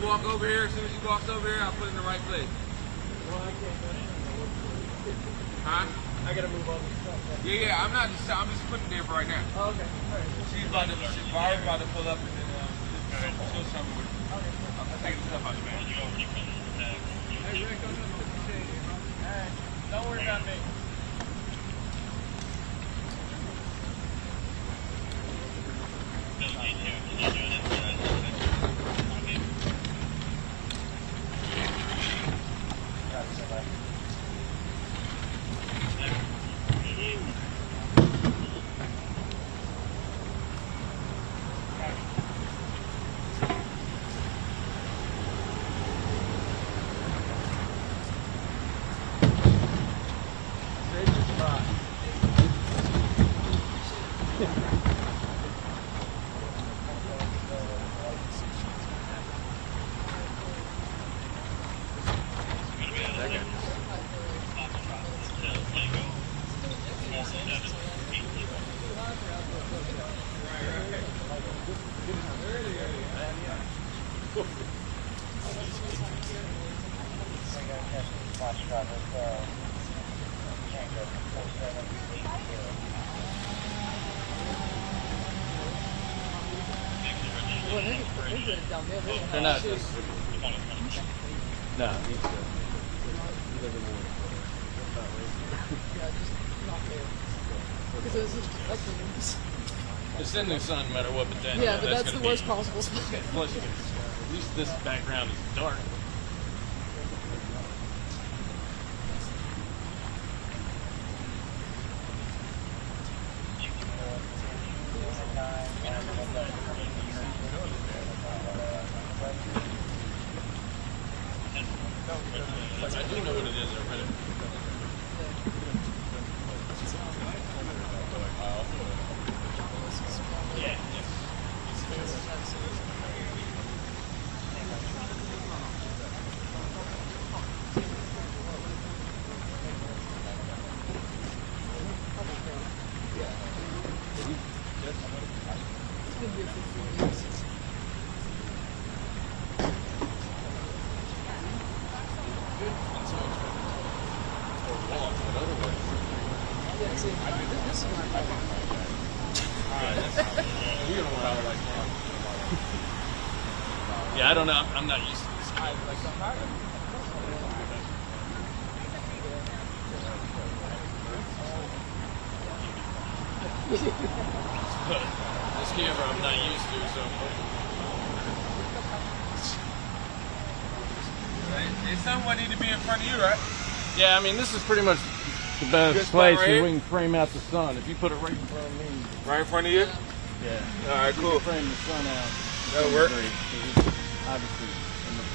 Walk over here. As soon as he walks over here, I'll put it in the right place. Huh? I gotta move over. Yeah. I'm just putting it there for right now. Oh, okay. All right. She's about to pull up and then she'll show me. I'm taking stuff out of the man. Hey, Rick, I'm gonna appreciate it. All right. Don't worry about me. They're not just... No, he's good. It's in the sun no matter what, but then Yeah, but that's the worst possible spot. Plus, at least this background is dark. I do know what it is. I read it. Yeah. Yeah, I don't know. I'm not used to this. This camera I'm not used to, so. Hey, someone need to be in front of you, right? Yeah, I mean, this is pretty much the best place where we can frame out the sun. If you put it right in front of me. Right in front of you? Yeah. All right, You cool. can frame the sun out. That'll work. Obviously,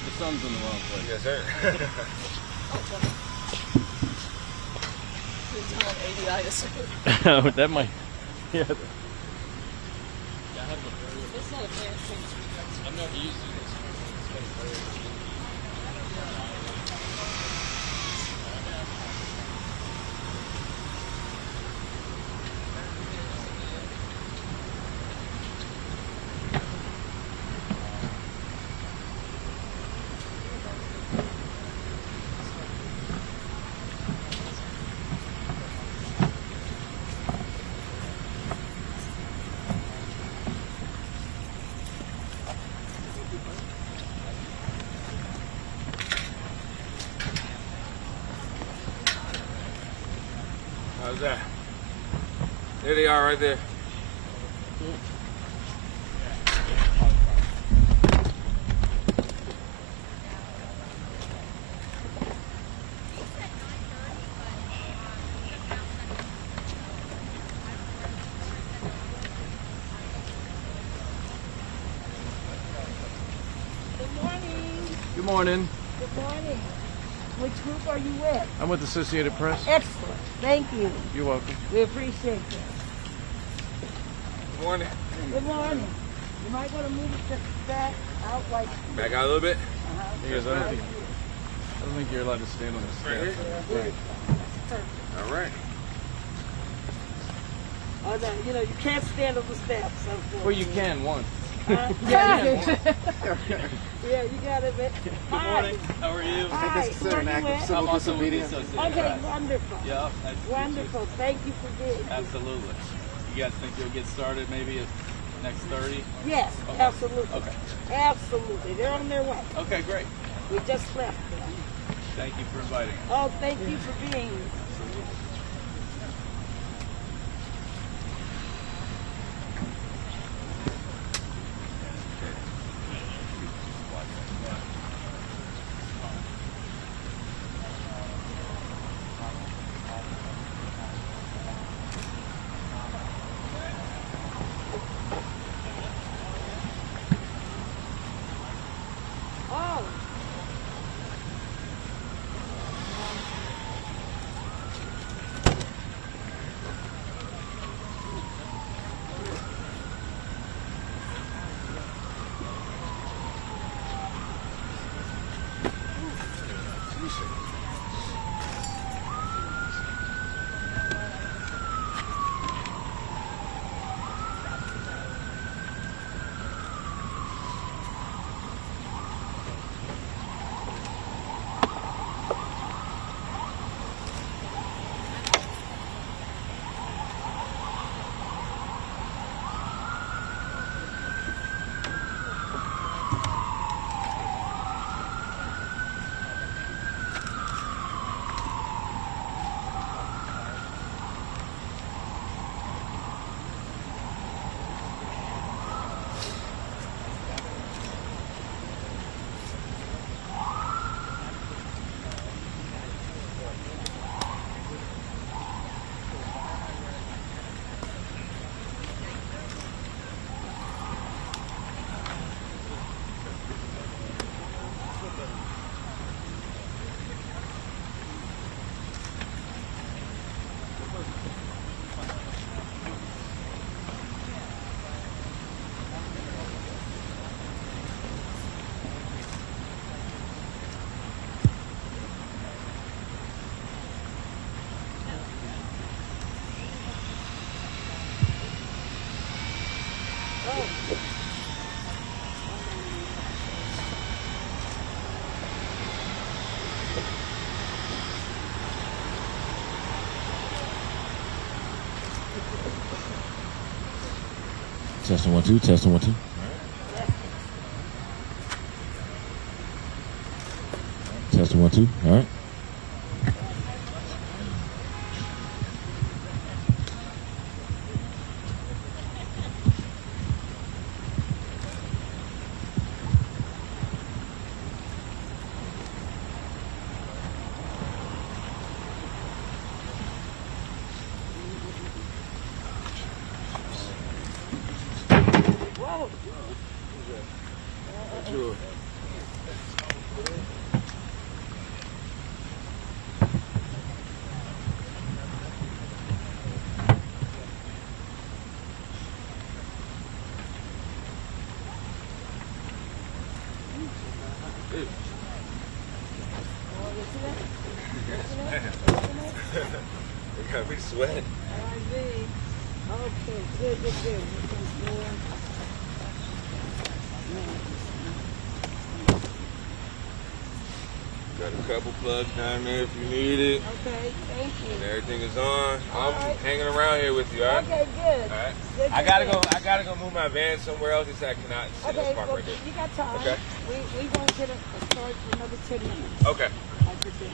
the sun's in the wrong place. Yes, sir. Oh, that might. Yeah. It's not a bad thing. I'm not used to this. How's that? There they are right there. Good morning. Good morning. Good morning. Which group are you with? I'm with Associated Press. Excellent. Thank you. You're welcome. We appreciate that. Good morning. Good morning. You might want to move it just back out like. Back out a little bit. Because I don't think you're allowed to stand on the Right steps. here? Right. All right. Oh, no, you know, you can't stand on the steps. Well, you can once. Yeah, yeah, you got it, man. Hi. morning. How are you? Hi. Where you at? I'm also with the Associated Okay, Press. wonderful. Yeah, nice to meet you. Wonderful. Thank you for being here. Absolutely. You guys think you'll get started maybe at next 30? Yes, Okay. absolutely. Okay. Absolutely. They're on their way. Okay, great. We just left them. Thank you for inviting us. Oh, thank you for being here. Oh. Testing 1 2. Testing 1 2. Testing 1 2. All right. Whoa. We gotta be sweating. Okay, good, good, good. Got a couple plugs down there if you need it. Okay, thank you. And everything is on. I'm right. hanging around here with you, all right? Okay, good. All right. Good, I good. gotta go move my van somewhere else. It's I cannot sit in this Okay, park well, right there. you got time. Okay. We won't get a start for another 10 minutes. Okay. That's it.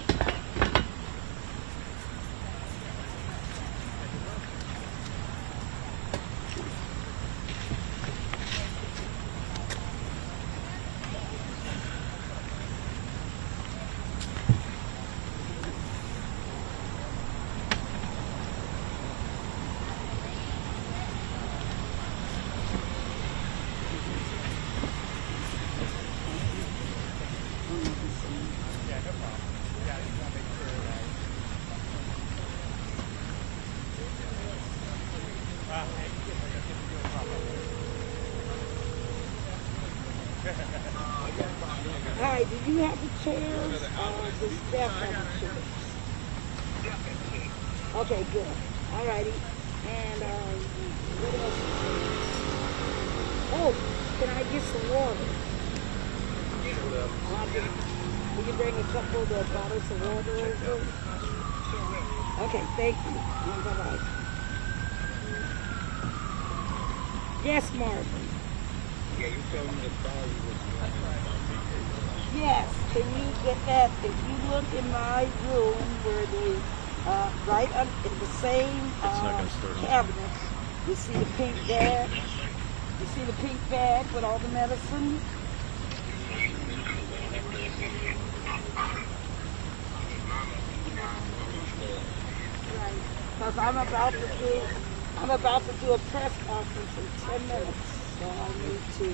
All right, do you have the chairs? The staff have the chairs. Okay, good. All righty. And what else? Oh, can I get some water? Will you bring a couple of the bottles of water over? Okay, thank you. Bye-bye. Yes, Marvin. Yeah, you told me to call you with Yes, can you get that? If you look in my room where they, right up in the same cabinet, you see the pink bag? You see the pink bag with all the medicine? Right, because I'm about to do a press conference in 10 minutes, so I need to.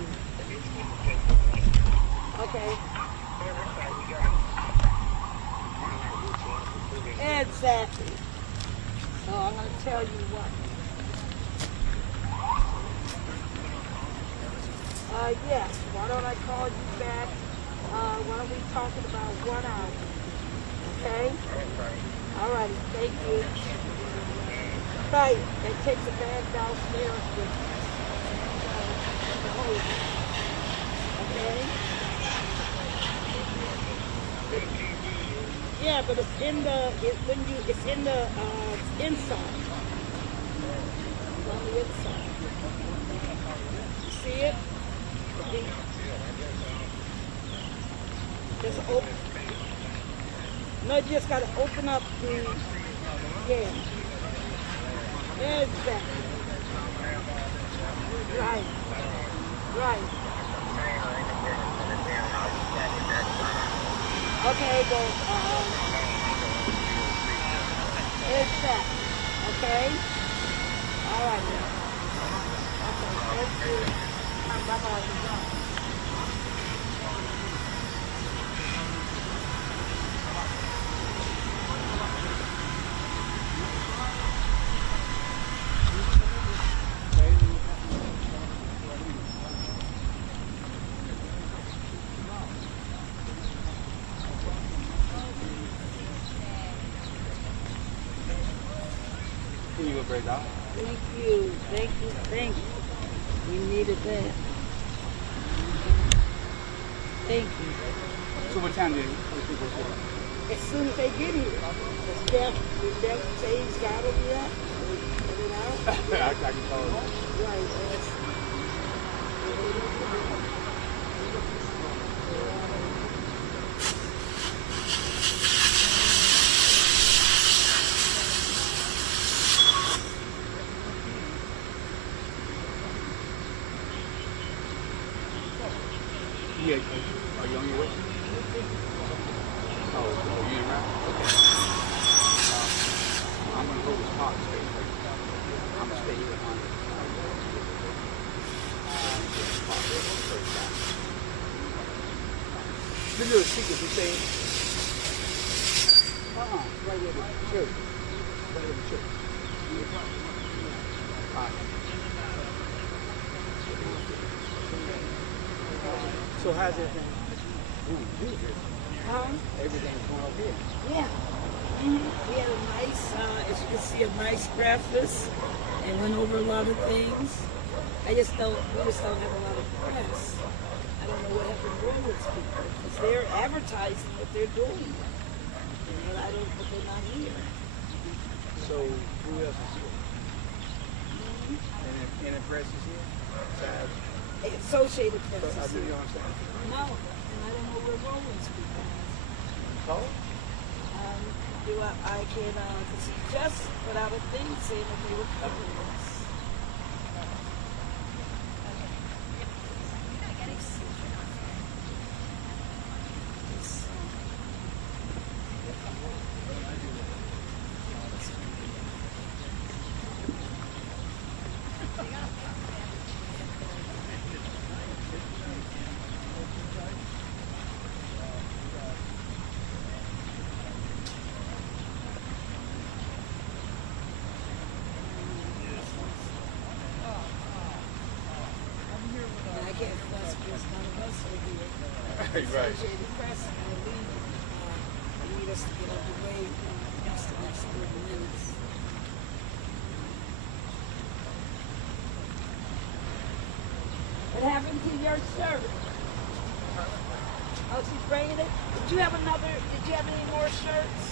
Okay. Exactly. So I'm going to tell you what. Yes, why don't I call you back? Why don't we talk in about 1 hour? Okay? All righty, thank you. Right, and take the bag downstairs with the hose. Okay? Yeah, but it's in the it's in the inside. It's on the inside. You see it? Just open. No, you just gotta open up the Exactly. Right. Right. Okay, well, exactly. Okay? All right. Okay, let's do it. Bye-bye. Thank you, thank you, thank you. We needed that. Thank you. So what time do you people get? As soon as they get here, the staff say he's got them yet. Put it out. I can call it. Right. Yeah, are you on your way? Oh, you around? Okay. I'm gonna hold this park space. I'm gonna stay here behind it. The little secret we say. Right here, the church. Right here, the church. All right. So how's everything? Everything's going up here. Yeah. We had a nice, as you can see, a nice breakfast and went over a lot of things. We just don't have a lot of press. I don't know what happened wrong with people because they're advertising what they're doing. But they're not here. So who else is here? And the press is here? Besides, Associated Press. I is do here. you understand? No, and I don't know where Roland's people are. Oh? I can, because he just put out a thing saying that they were covering us. Right. Associated Press, and they need us to get out of the way in just the next 30 minutes. What happened to your shirt? Oh, she's bringing it? Did you have any more shirts?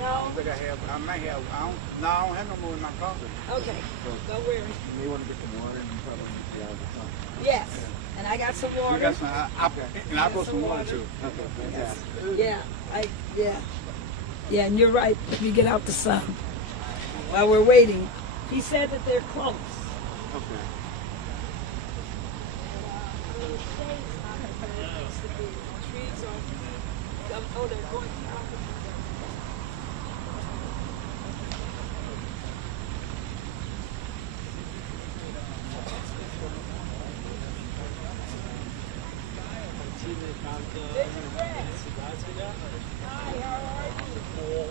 No? But I might have, I don't have no more in my closet. Okay, don't worry. You may want to get some water and probably get out of the sun. Yes, and I got some water. You got some, and I brought some water too. Yeah, yeah, and you're right. You get out the sun. While we're waiting, he said that they're close. Okay. Oh, they're going Hi, how are you?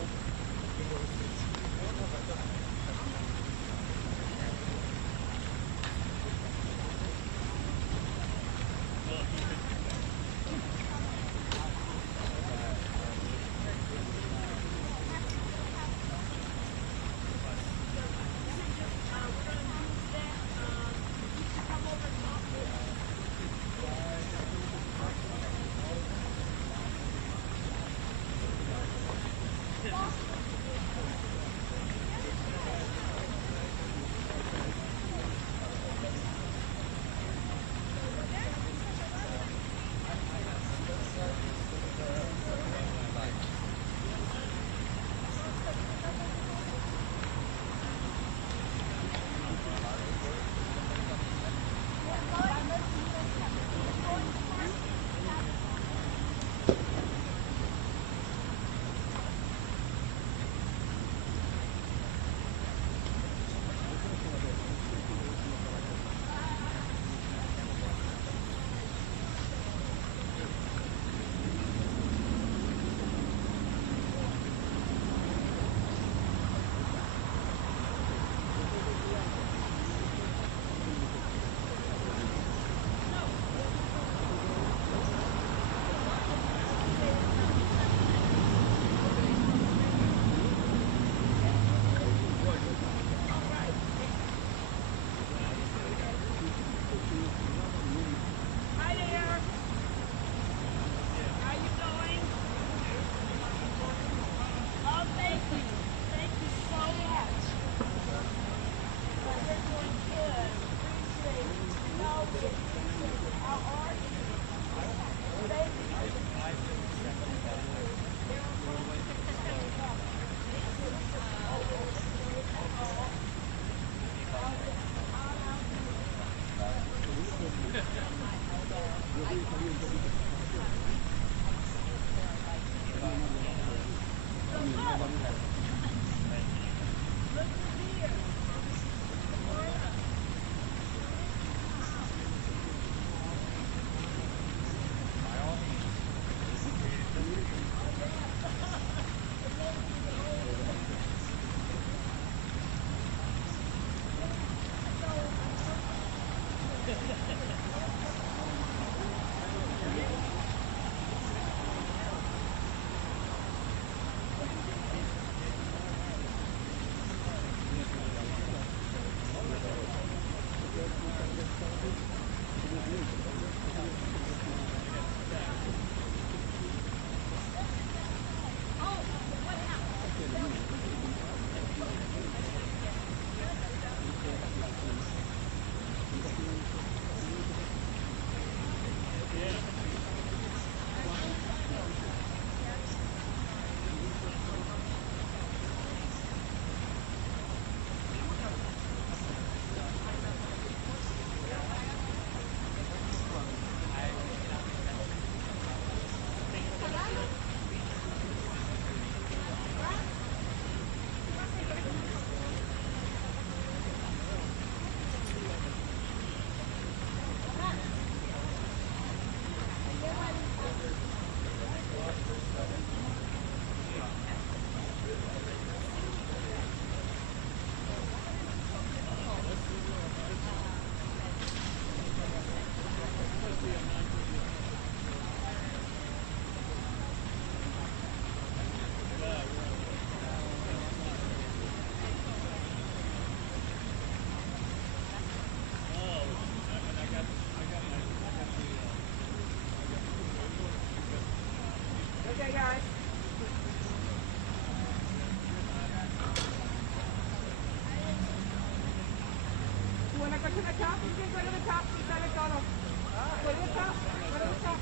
Okay, guys. You want to go to the top? You can go to the top. You got to go to the top. Go to the top.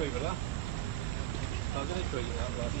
cười vào đó. Cái này cười vào đó đi.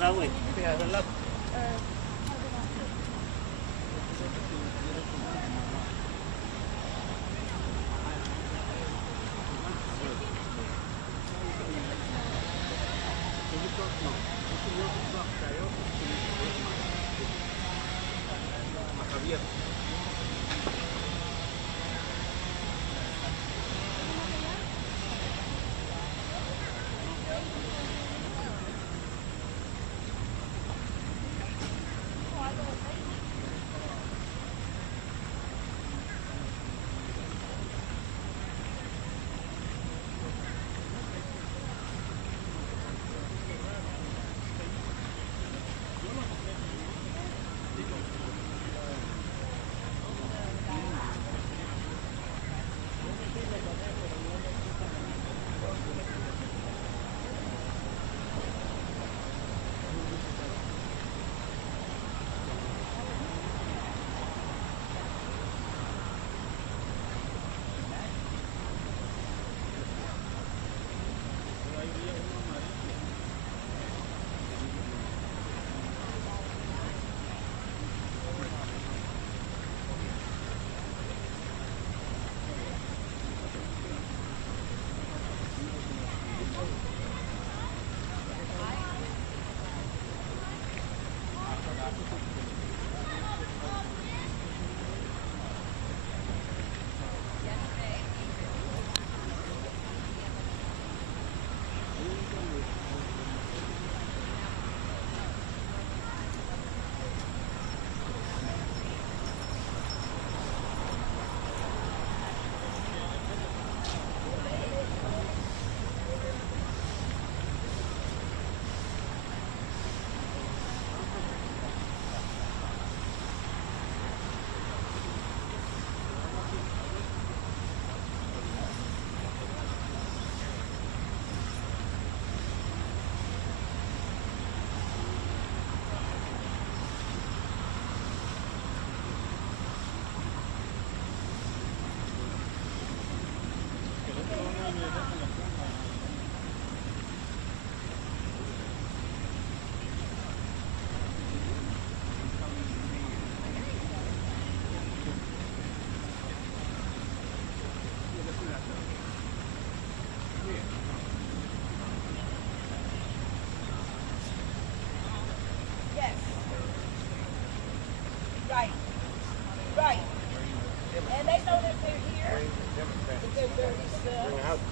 Rồi, bây giờ lên.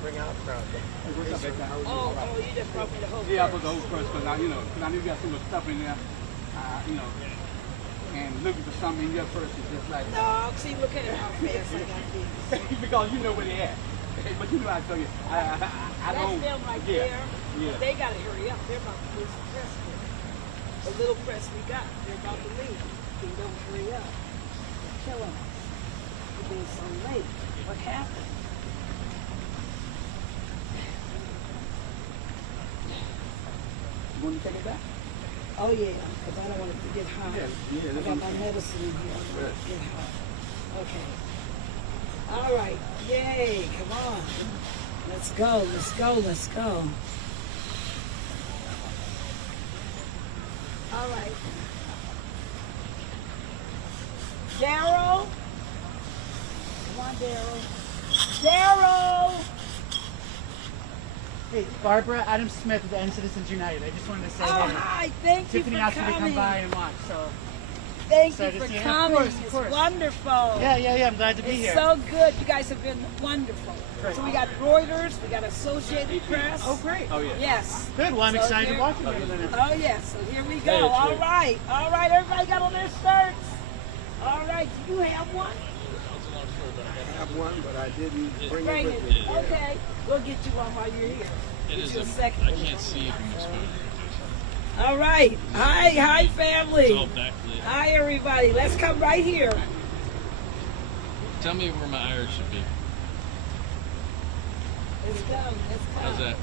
Bring out crowd. Oh, you just brought me the whole Yeah, I put the whole first because I, cause I knew you got so much stuff in there, and looking for something in your purse is just like. No, see, look at how fast I got these. Because you know where they at. But you know I tell you, I That's don't. them right Yeah. there. Yeah. But they got to hurry up. They're about to lose the press. The little press we got, they're about to leave. They don't hurry up. They're killing us. We're being so late. What happened? You want to take it back? Oh yeah, because I don't want it to get hot. Yeah, I got my medicine in here. I don't want it to get hot. Okay. All right. Yay! Come on. Let's go. Let's go. Let's go. All right. Daryl. on, Daryl. Daryl! Hey, Barbara, Adam Smith with the End Citizens United. I just wanted to say Oh, hey. hi. Thank you Tiffany for asked me to come coming. by and watch, so Thank excited you to for see you. coming. Of course. It's wonderful. yeah, I'm glad to be It's here. so good. You guys have been wonderful. Great. So we got Reuters, we got Associated Press. Oh, great. Oh, yeah. Yes. Good. Well, I'm So excited here- to watch it in a minute. Oh, yes. So here we go. Hey, it's All Rick. right. All right. Everybody got on their shirts. All right. Do you have one? I have one, but I didn't bring Bring it it. with me. Okay. We'll get you one while you're here. It Get is you a a, second. I can't see from this phone. All right. Hi, family. It's all backlit. Hi, everybody. Let's come right here. Tell me where my Irish should be. Let's come. Let's come. How's that?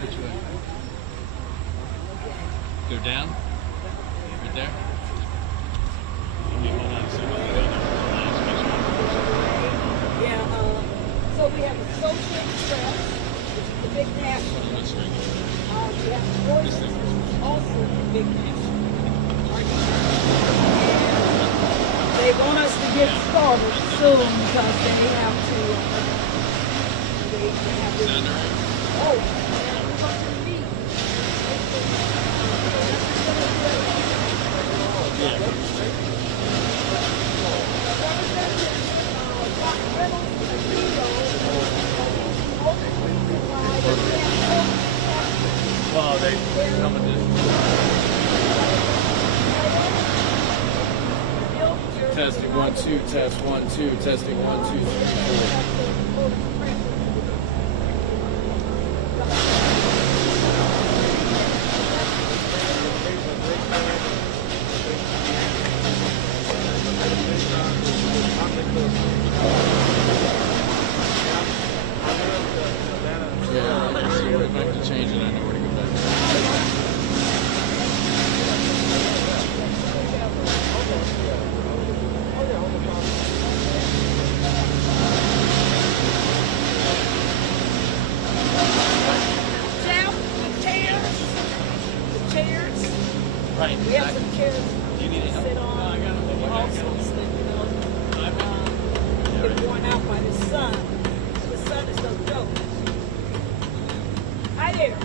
Which way? Go down? Right there? Give me one on Yeah, so we have Associated Press, which is the big national. We have Reuters, which is also the big national. And they want us to get started soon because they have to, they have to, oh, we're going to meet. Well, they come and just testing 1 2 test 1 2 testing 1 2 3 4. Yeah, so if I have to change it, I know where to go back. Jeff, the chairs. Right. We have some chairs You need to it? sit on. Also, so that, you know, get worn out by the sun. The sun is no joke. Hi there.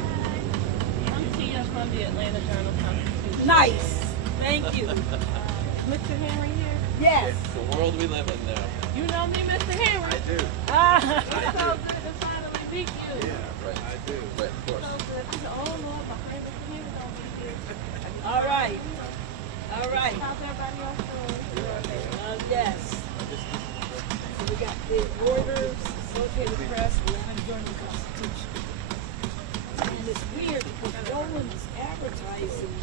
I'm Tia from the Atlanta Journal-Constitution. Nice. Thank you. Mr. Henry here. Yes. The world we live in now. You know me, Mr. Henry. I do. Ah. It's so good to finally meet you. Right. I do. Right, of course. So good. Oh, Lord, my friend Mr. Henry don't be here. All right. All right. How's everybody else doing? Yes. So we got the Reuters, Associated Press, Atlanta Journal-Constitution. And it's weird because Roland is advertising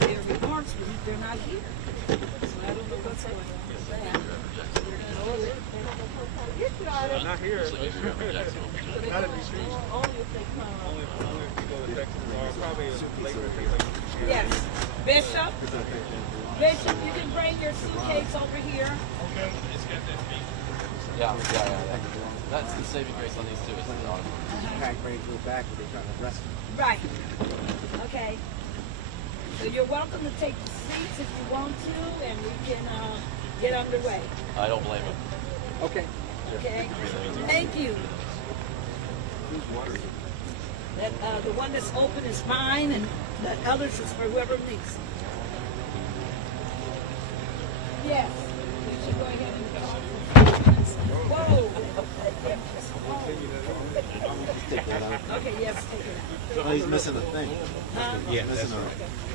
their remarks, but they're not here. So I don't know what's going on with that. I'm not here. Not at these streets. Only if they come. Only if you go to Texas or probably later. Yes. Bishop, you can bring your suitcase over here. Yeah. That's the saving grace on these two. Is the auto. Pack ready to go back, but they're trying to arrest me. Right. Okay. So you're welcome to take the seats if you want to, and we can get underway. I don't blame him. Okay. Okay? Thank you. That, the one that's open is mine, and the others is for whoever needs it. Yes. We should go ahead and go. Whoa. Okay, yes, take it out. Oh, he's missing a thing. Yeah, missing a.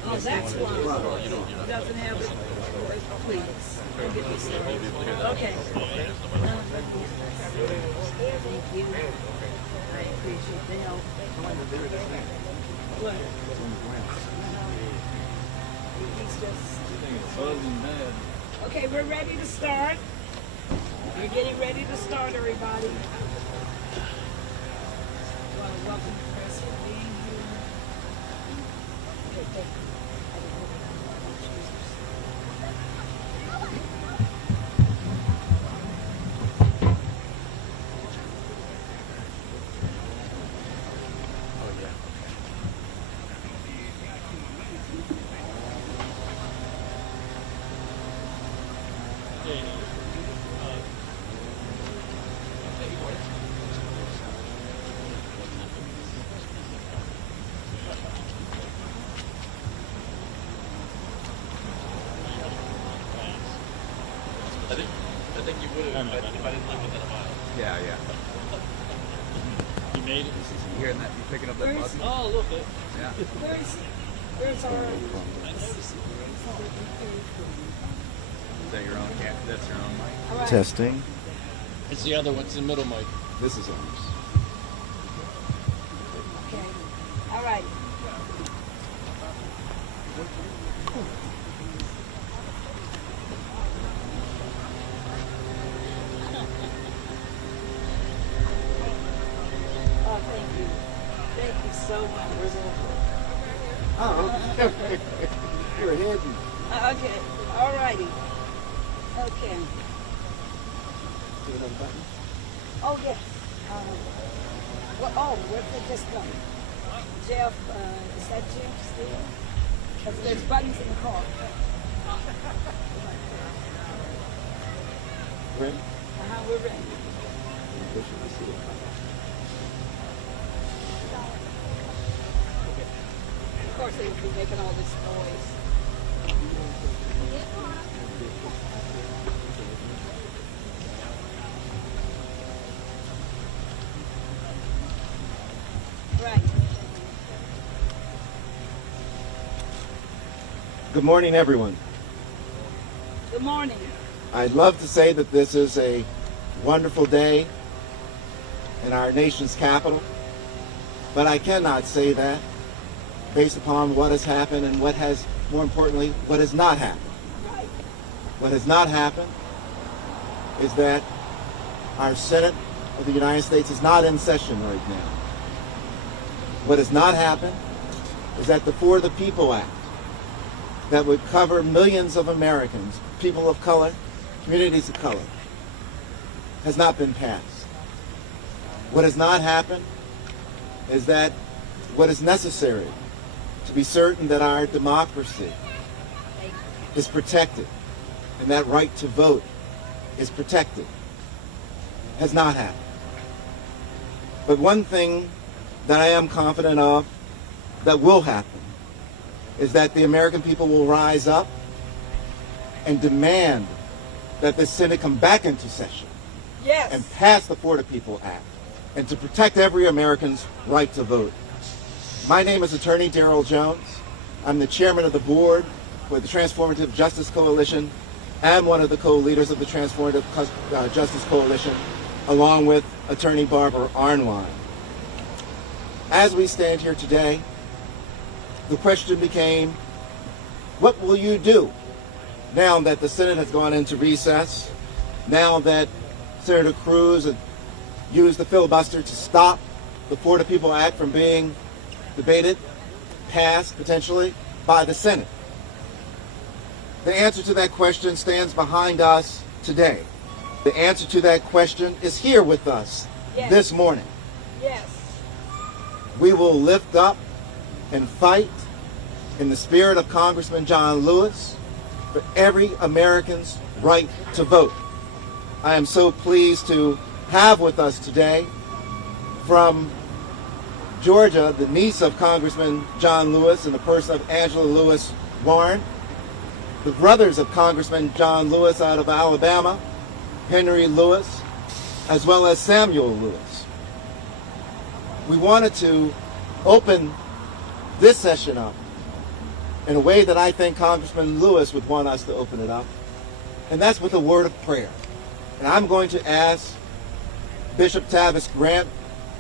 Oh, that's why. He doesn't have it. Please. Go get your stuff. Okay. Thank you. I appreciate the help. What? He's just. Okay, we're ready to start. We're getting ready to start, everybody. Well, welcome to press for being here. Okay, thank you. I didn't know that much users. I think you would have if I didn't live within a mile. Yeah. You made it. You hearing that? You picking up that buzz? Oh, a little bit. Yeah. Where's our... Is that your own cat? That's your own mic. All right. Testing. It's the other one. It's the middle mic. This is ours. Okay. All right. Oh, thank you. Thank you so much. Oh, okay. You're ahead. Okay. All righty. Okay. Do another button. Oh, yes. Where did this go? Jeff, is that Jeff still? Because there's buttons in the car. Ready? We're ready. Of course, they would be making all this noise. Right. Good morning, everyone. Good morning. I'd love to say that this is a wonderful day in our nation's capital, but I cannot say that based upon what has happened and what has, more importantly, what has not happened. Right. What has not happened is that our Senate of the United States is not in session right now. What has not happened is that the For the People Act that would cover millions of Americans, people of color, communities of color, has not been passed. What has not happened is that what is necessary to be certain that our democracy is protected and that right to vote is protected has not happened. But one thing that I am confident of that will happen is that the American people will rise up and demand that the Senate come back into session Yes. and pass the For the People Act and to protect every American's right to vote. My name is Attorney Darrell Jones. I'm the chairman of the board for the Transformative Justice Coalition and one of the co-leaders of the Transformative Justice Coalition, along with Attorney Barbara Arnwine. As we stand here today, the question became, what will you do now that the Senate has gone into recess, now that Senator Cruz has used the filibuster to stop the For the People Act from being debated, passed potentially by the Senate? The answer to that question stands behind us today. The answer to that question is here with us this morning. Yes. We will lift up and fight in the spirit of Congressman John Lewis for every American's right to vote. I am so pleased to have with us today from Georgia, the niece of Congressman John Lewis in the person of Angela Lewis Warren, the brothers of Congressman John Lewis out of Alabama, Henry Lewis, as well as Samuel Lewis. We wanted to open this session up in a way that I think Congressman Lewis would want us to open it up, and that's with a word of prayer. And I'm going to ask Bishop Tavis Grant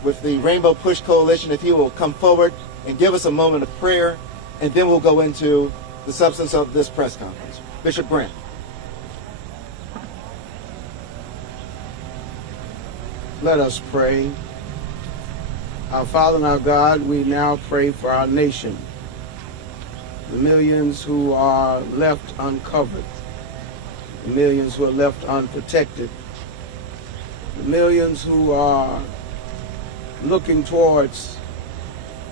with the Rainbow Push Coalition if he will come forward and give us a moment of prayer, and then we'll go into the substance of this press conference. Bishop Grant. Let us pray. Our Father and our God, we now pray for our nation, the millions who are left uncovered, the millions who are left unprotected, the millions who are looking towards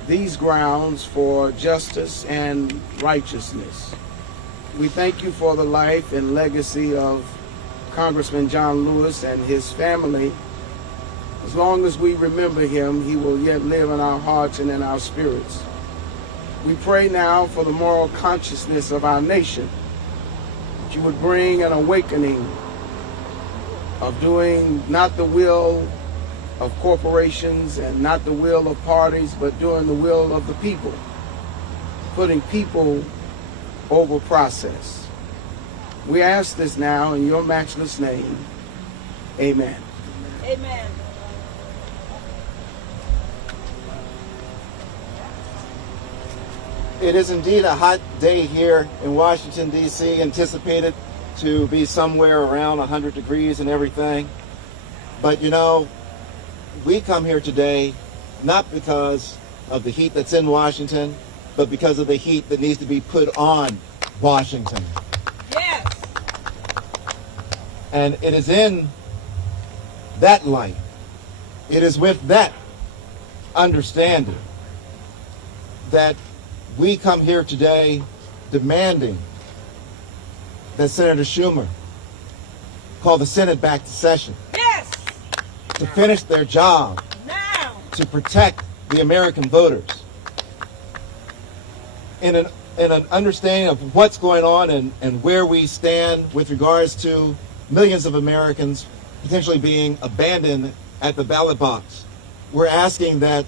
these grounds for justice and righteousness. We thank you for the life and legacy of Congressman John Lewis and his family. As long as we remember him, he will yet live in our hearts and in our spirits. We pray now for the moral consciousness of our nation, that you would bring an awakening of doing not the will of corporations and not the will of parties, but doing the will of the people, putting people over process. We ask this now in your matchless name. Amen. Amen. It is indeed a hot day here in Washington, D.C., anticipated to be somewhere around 100 degrees and everything. But you know, we come here today not because of the heat that's in Washington, but because of the heat that needs to be put on Washington. Yes. And it is in that light, it is with that understanding that we come here today demanding that Senator Schumer call the Senate back to session. Yes. To finish their job, Now. to protect the American voters. In an understanding of what's going on and where we stand with regards to millions of Americans potentially being abandoned at the ballot box, we're asking that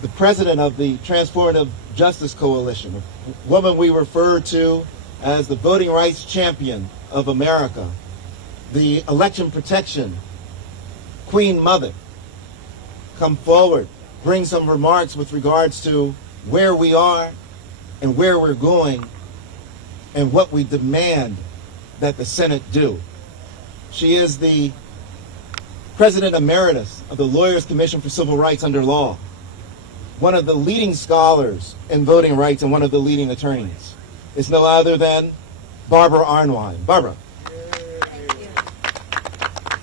the president of the Transformative Justice Coalition, a woman we refer to as the voting rights champion of America, the election protection Queen Mother, come forward, bring some remarks with regards to where we are and where we're going and what we demand that the Senate do. She is the President Emeritus of the Lawyers Commission for Civil Rights under Law, one of the leading scholars in voting rights and one of the leading attorneys. It's no other than Barbara Arnwine. Barbara.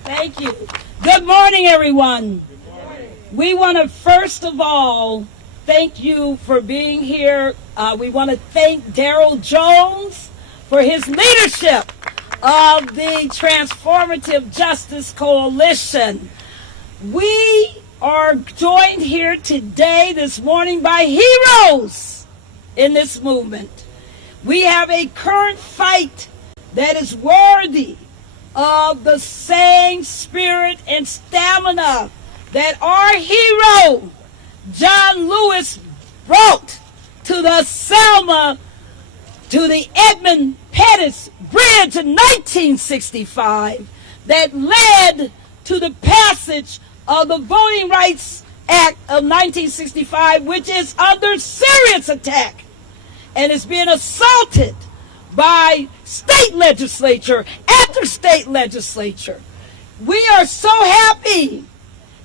Thank you. Good morning, everyone. We want to first of all thank you for being here. We want to thank Daryl Jones for his leadership of the Transformative Justice Coalition. We are joined here today, this morning, by heroes in this movement. We have a current fight that is worthy of the same spirit and stamina that our hero, John Lewis, brought to the Selma, to the Edmund Pettus Bridge in 1965 that led to the passage of the Voting Rights Act of 1965, which is under serious attack and is being assaulted by state legislature after state legislature. We are so happy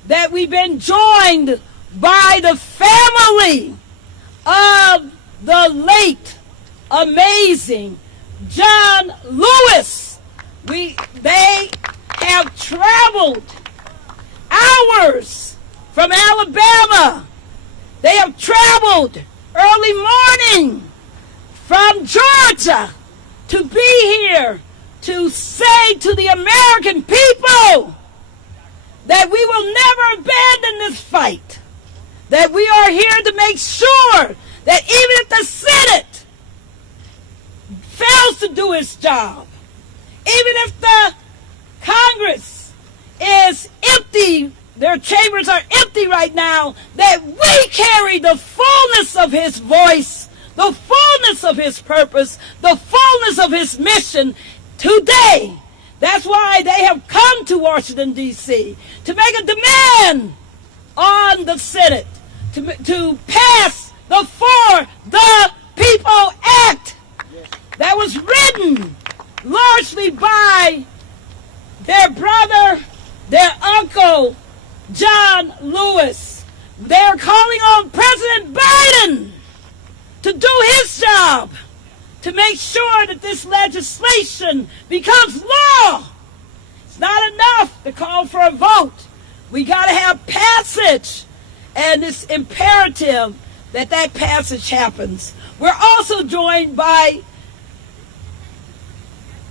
that we've been joined by the family of the late, amazing John Lewis. They have traveled hours from Alabama. They have traveled early morning from Georgia to be here to say to the American people that we will never abandon this fight, that we are here to make sure that even if the Senate fails to do its job, even if the Congress is empty, their chambers are empty right now, that we carry the fullness of his voice, the fullness of his purpose, the fullness of his mission today. That's why they have come to Washington, D.C. to make a demand on the Senate to pass the For the People Act that was written largely by their brother, their uncle, John Lewis. They're calling on President Biden to do his job, to make sure that this legislation becomes law. It's not enough to call for a vote. We got to have passage, and it's imperative that that passage happens. We're also joined by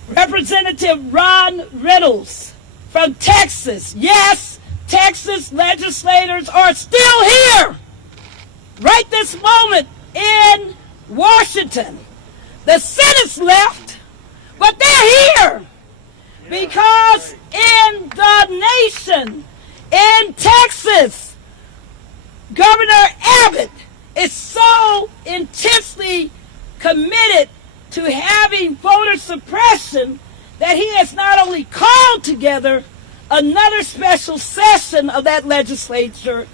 Representative Ron Reynolds from Texas. Yes, Texas legislators are still here right this moment in Washington. The Senate's left, but they're here. Because in the nation, in Texas, Governor Abbott is so intensely committed to having voter suppression that he has not only called together another special session of that legislature,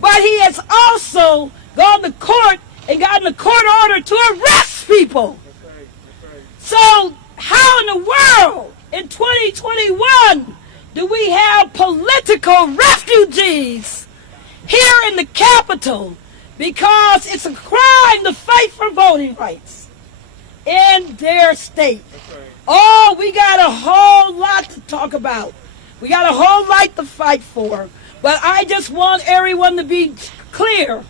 but he has also gone to court and gotten a court order to arrest people. So how in the world in 2021 do we have political refugees here in the Capitol because it's a crime to fight for voting rights in their state? Oh, we got a whole lot to talk about. We got a whole lot to fight for. But I just want everyone to be clear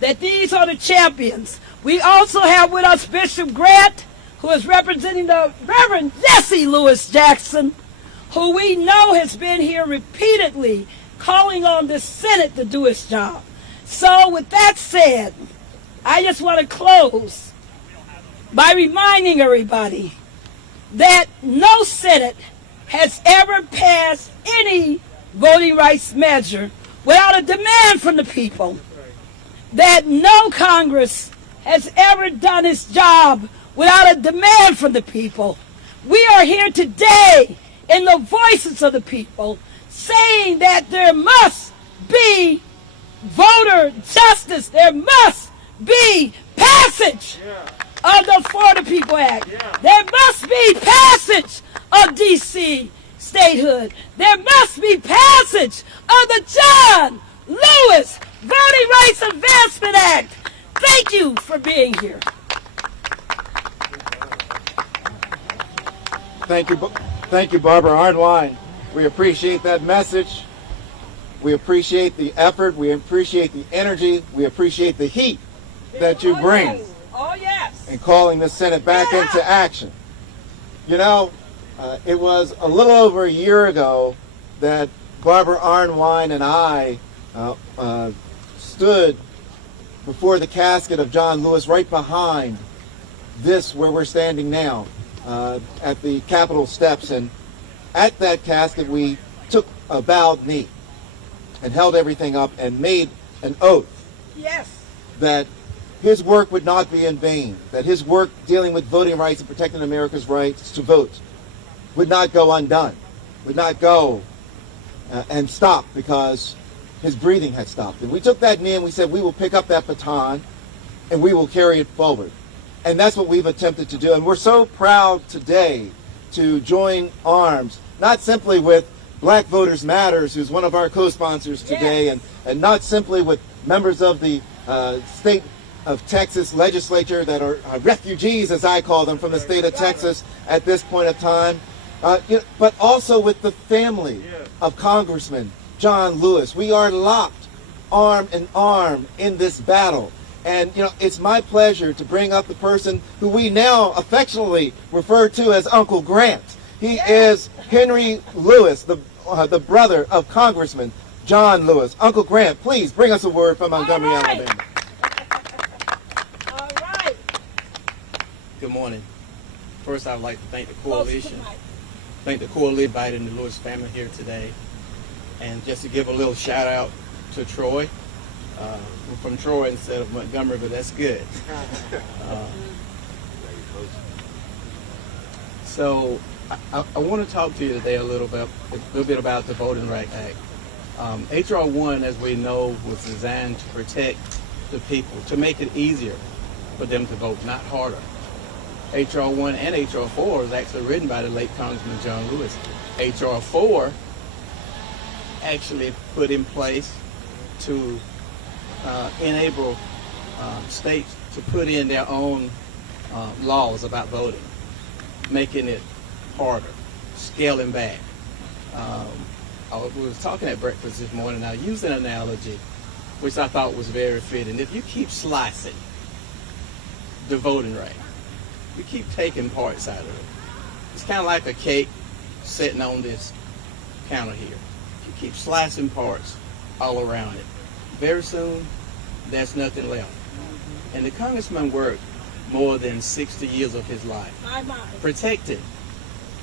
that these are the champions. We also have with us Bishop Grant, who is representing the Reverend Jesse Lewis Jackson, who we know has been here repeatedly calling on the Senate to do its job. So with that said, I just want to close by reminding everybody that no Senate has ever passed any voting rights measure without a demand from the people. That no Congress has ever done its job without a demand from the people. We are here today in the voices of the people saying that there must be voter justice. There must be passage of the For the People Act. There must be passage of D.C. statehood. There must be passage of the John Lewis Voting Rights Advancement Act. Thank you for being here. Thank you, Barbara Arnwine. We appreciate that message. We appreciate the effort. We appreciate the energy. We appreciate the heat that you bring in calling the Senate back into action. You know, it was a little over a year ago that Barbara Arnwine and I stood before the casket of John Lewis right behind this where we're standing now at the Capitol steps. And at that casket we took a bowed knee and held everything up and made an oath that his work would not be in vain, that his work dealing with voting rights and protecting America's rights to vote would not go undone, would not go and stop because his breathing had stopped. And we took that knee and we said we will pick up that baton and we will carry it forward. And that's what we've attempted to do. And we're so proud today to join arms, not simply with Black Voters Matters, who's one of our co-sponsors today, and not simply with members of the state of Texas legislature that are refugees, as I call them, from the state of Texas at this point of time, but also with the family of Congressman John Lewis. We are locked arm in arm in this battle. And, you know, it's my pleasure to bring up the person who we now affectionately refer to as Uncle Grant. He is Henry Lewis, the brother of Congressman John Lewis. Uncle Grant, please bring us a word from Montgomery, Alabama. All right. Good morning. First, I'd like to thank the coalition. Thank the coalition inviting the Lewis family here today. And just to give a little shout out to Troy. We're from Troy instead of Montgomery, but that's good. So I want to talk to you today a little bit about the Voting Rights Act. H.R. 1, as we know, was designed to protect the people, to make it easier for them to vote, not harder. H.R. 1 and H.R. 4 was actually written by the late Congressman John Lewis. H.R. 4 actually put in place to enable states to put in their own laws about voting, making it harder, scaling back. I was talking at breakfast this morning. I used an analogy which I thought was very fitting. If you keep slicing the voting right, you keep taking parts out of it. It's kind of like a cake sitting on this counter here. You keep slicing parts all around it. Very soon, there's nothing left. And the congressman worked more than 60 years of his life protecting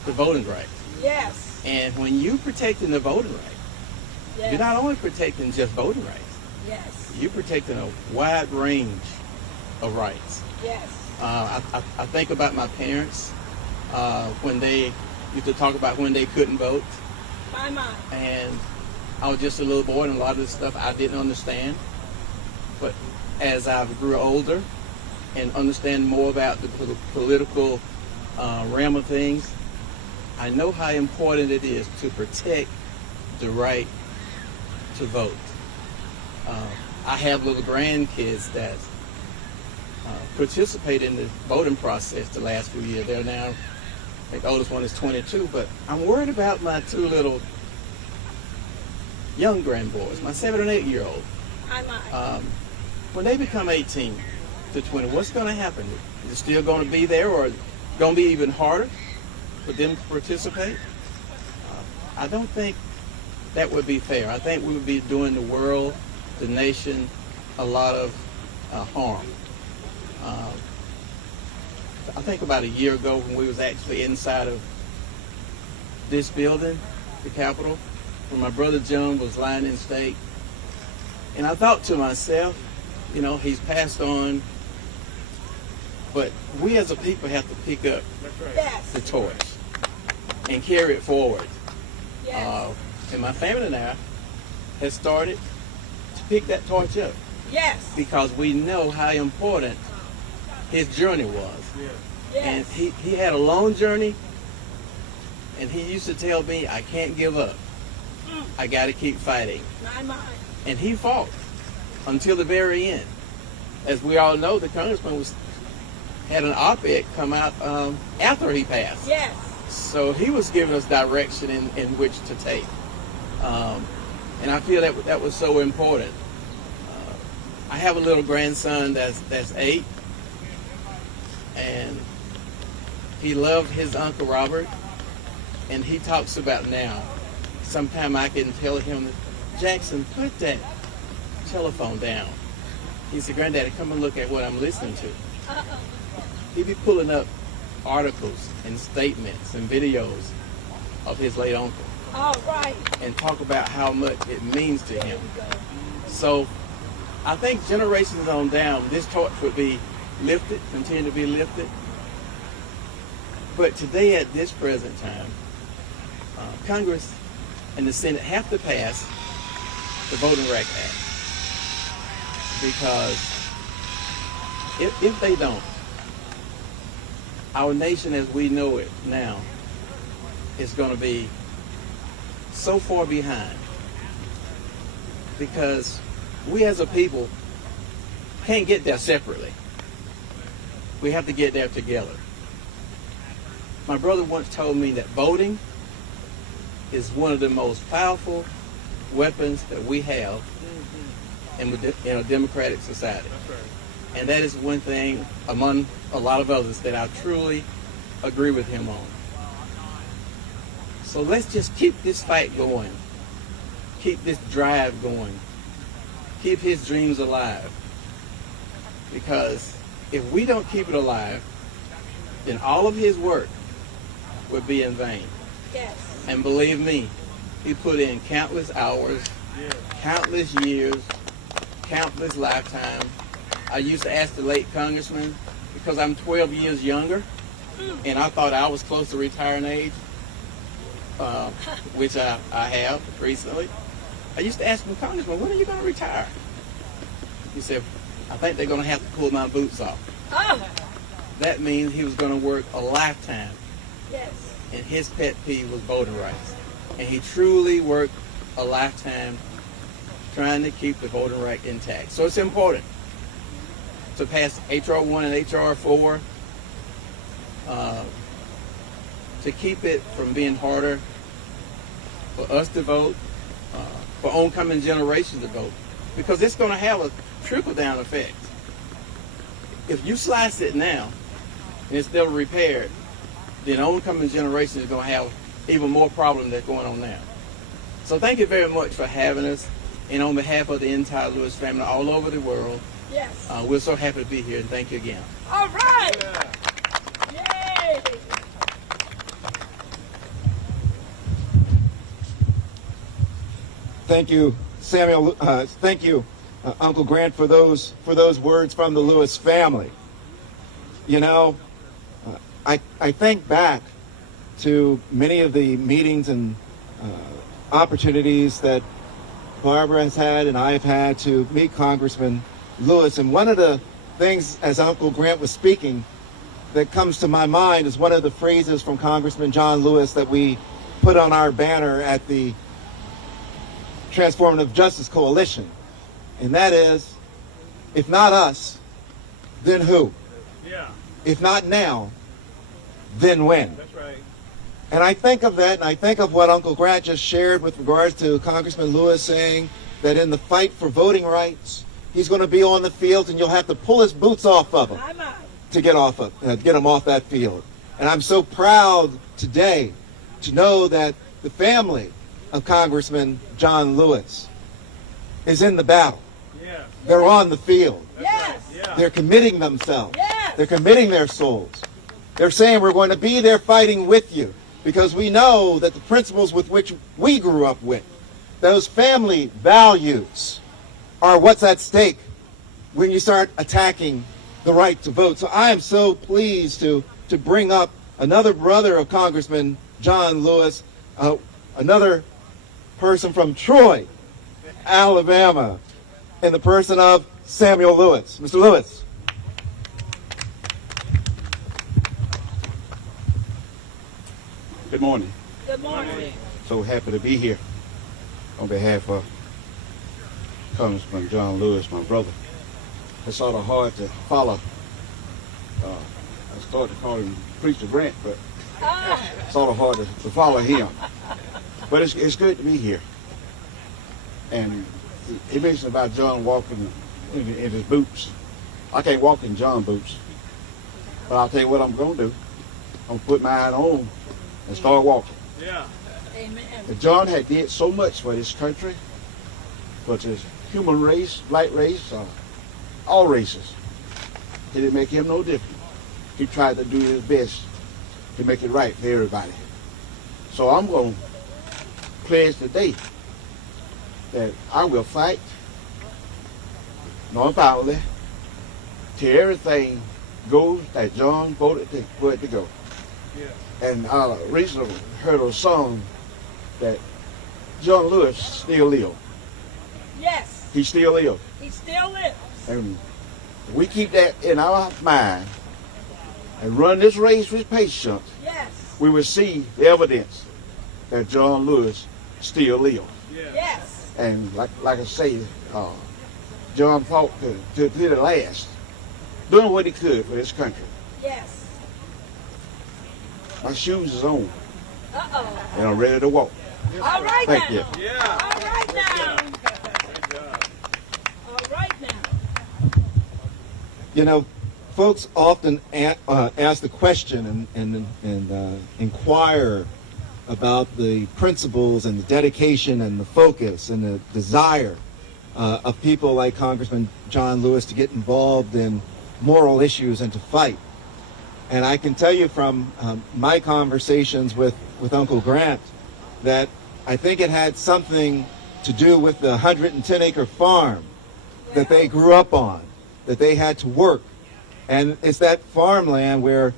the voting rights. Yes. And when you protecting the voting right, Yes. you're not only protecting just voting rights, Yes. you're protecting a wide range of rights. Yes. I think about my parents when they used to talk about when they couldn't vote. My mind. And I was just a little boy, and a lot of this stuff I didn't understand. But as I grew older and understand more about the political realm of things, I know how important it is to protect the right to vote. I have little grandkids that participate in the voting process the last few years. They're now, I think the oldest one is 22, but I'm worried about my two little young grandboys, my 7 and 8 year old. My mind. When they become 18 to 20, what's going to happen? Is it still going to be there, or going to be even harder for them to participate? I don't think that would be fair. I think we would be doing the world, the nation, a lot of harm. I think about a year ago when we was actually inside of this building, the Capitol, when my brother John was lying in state, and I thought to myself, you know, he's passed on, but we as a people have to pick up Yes. the torch and carry it forward. Yes. And my family and I has started to pick that torch up Yes. because we know how important his journey was. And Yes. he had a long journey, and he used to tell me, I can't give up. I got to keep fighting. My mind. And he fought until the very end. As we all know, the congressman had an op-ed come out after he passed. Yes. So he was giving us direction in which to take. And I feel that was so important. I have a little grandson that's 8, and he loved his Uncle Robert, and he talks about now. Sometime I can tell him, Jackson, put that telephone down. He said, Granddaddy, come and look at what I'm listening to. He'd be pulling up articles and statements and videos of his late uncle All right. and talk about how much it means to him. So I think generations on down, this torch would be lifted, continue to be lifted. But today at this present time, Congress and the Senate have to pass the Voting Rights Act. Because if they don't, our nation as we know it now is going to be so far behind, because we as a people can't get there separately. We have to get there together. My brother once told me that voting is one of the most powerful weapons that we have in a democratic society. And that is one thing among a lot of others that I truly agree with him on. So let's just keep this fight going. Keep this drive going. Keep his dreams alive. Because if we don't keep it alive, then all of his work would be in vain. Yes. And believe me, he put in countless hours, countless years, countless lifetime. I used to ask the late congressman, because I'm 12 years younger, and I thought I was close to retiring age, which I have recently. I used to ask him, Congressman, when are you going to retire? He said, I think they're going to have to pull my boots off. Oh. That means he was going to work a lifetime. Yes. And his pet peeve was voting rights. And he truly worked a lifetime trying to keep the voting right intact. So it's important to pass H.R. 1 and H.R. 4 to keep it from being harder for us to vote, for oncoming generations to vote, because it's going to have a trickle-down effect. If you slice it now and it's never repaired, then oncoming generations is going to have even more problems that's going on now. So thank you very much for having us, and on behalf of the entire Lewis family all over the world, Yes. we're so happy to be here, and thank you again. All right. Yay. thank you, Samuel. Thank you, Uncle Grant, for those words from the Lewis family. You know, I think back to many of the meetings and opportunities that Barbara has had and I've had to meet Congressman Lewis, and one of the things, as Uncle Grant was speaking, that comes to my mind is one of the phrases from Congressman John Lewis that we put on our banner at the Transformative Justice Coalition, and that is, if not us, then who? Yeah. If not now, then when? That's right. And I think of that, and I think of what Uncle Grant just shared with regards to Congressman Lewis saying that in the fight for voting rights, he's going to be on the field, and you'll have to pull his boots off of him to get him off that field. And I'm so proud today to know that the family of Congressman John Lewis is in the battle. Yeah. They're on the field. Yes. Yeah. They're committing themselves. Yes. They're committing their souls. They're saying we're going to be there fighting with you because we know that the principles with which we grew up with, those family values, are what's at stake when you start attacking the right to vote. So I am so pleased to bring up another brother of Congressman John Lewis, another person from Troy, Alabama, in the person of Samuel Lewis. Mr. Lewis. Good morning. Good morning. So happy to be here on behalf of Congressman John Lewis, my brother. It's sort of hard to follow. I started to call him Preacher Grant, but it's sort of hard to follow him. But it's good to be here. And he mentioned about John walking in his boots. I can't walk in John's boots, but I'll tell you what I'm going to do. I'm going to put mine on and start walking. Yeah. Amen. But John had did so much for this country, for the human race, black race, all races. It didn't make him no different. He tried to do his best to make it right for everybody. So I'm going to pledge today that I will fight nonviolently till everything goes that John voted for it to go. Yeah. And I recently heard a song that John Lewis still lives. Yes. He still lives. He still lives. And if we keep that in our mind and run this race with patience, Yes. we will see the evidence that John Lewis still lives. Yeah. Yes. And like I say, John fought to the last, doing what he could for this country. Yes. My shoes is on, Uh-oh. and I'm ready to walk. All right Thank now. you. Yeah. All right now. Good job. All right now. You know, folks often ask the question and inquire about the principles and the dedication and the focus and the desire of people like Congressman John Lewis to get involved in moral issues and to fight. And I can tell you from my conversations with Uncle Grant that I think it had something to do with the 110-acre farm that they grew up on, that they had to work. And it's that farmland where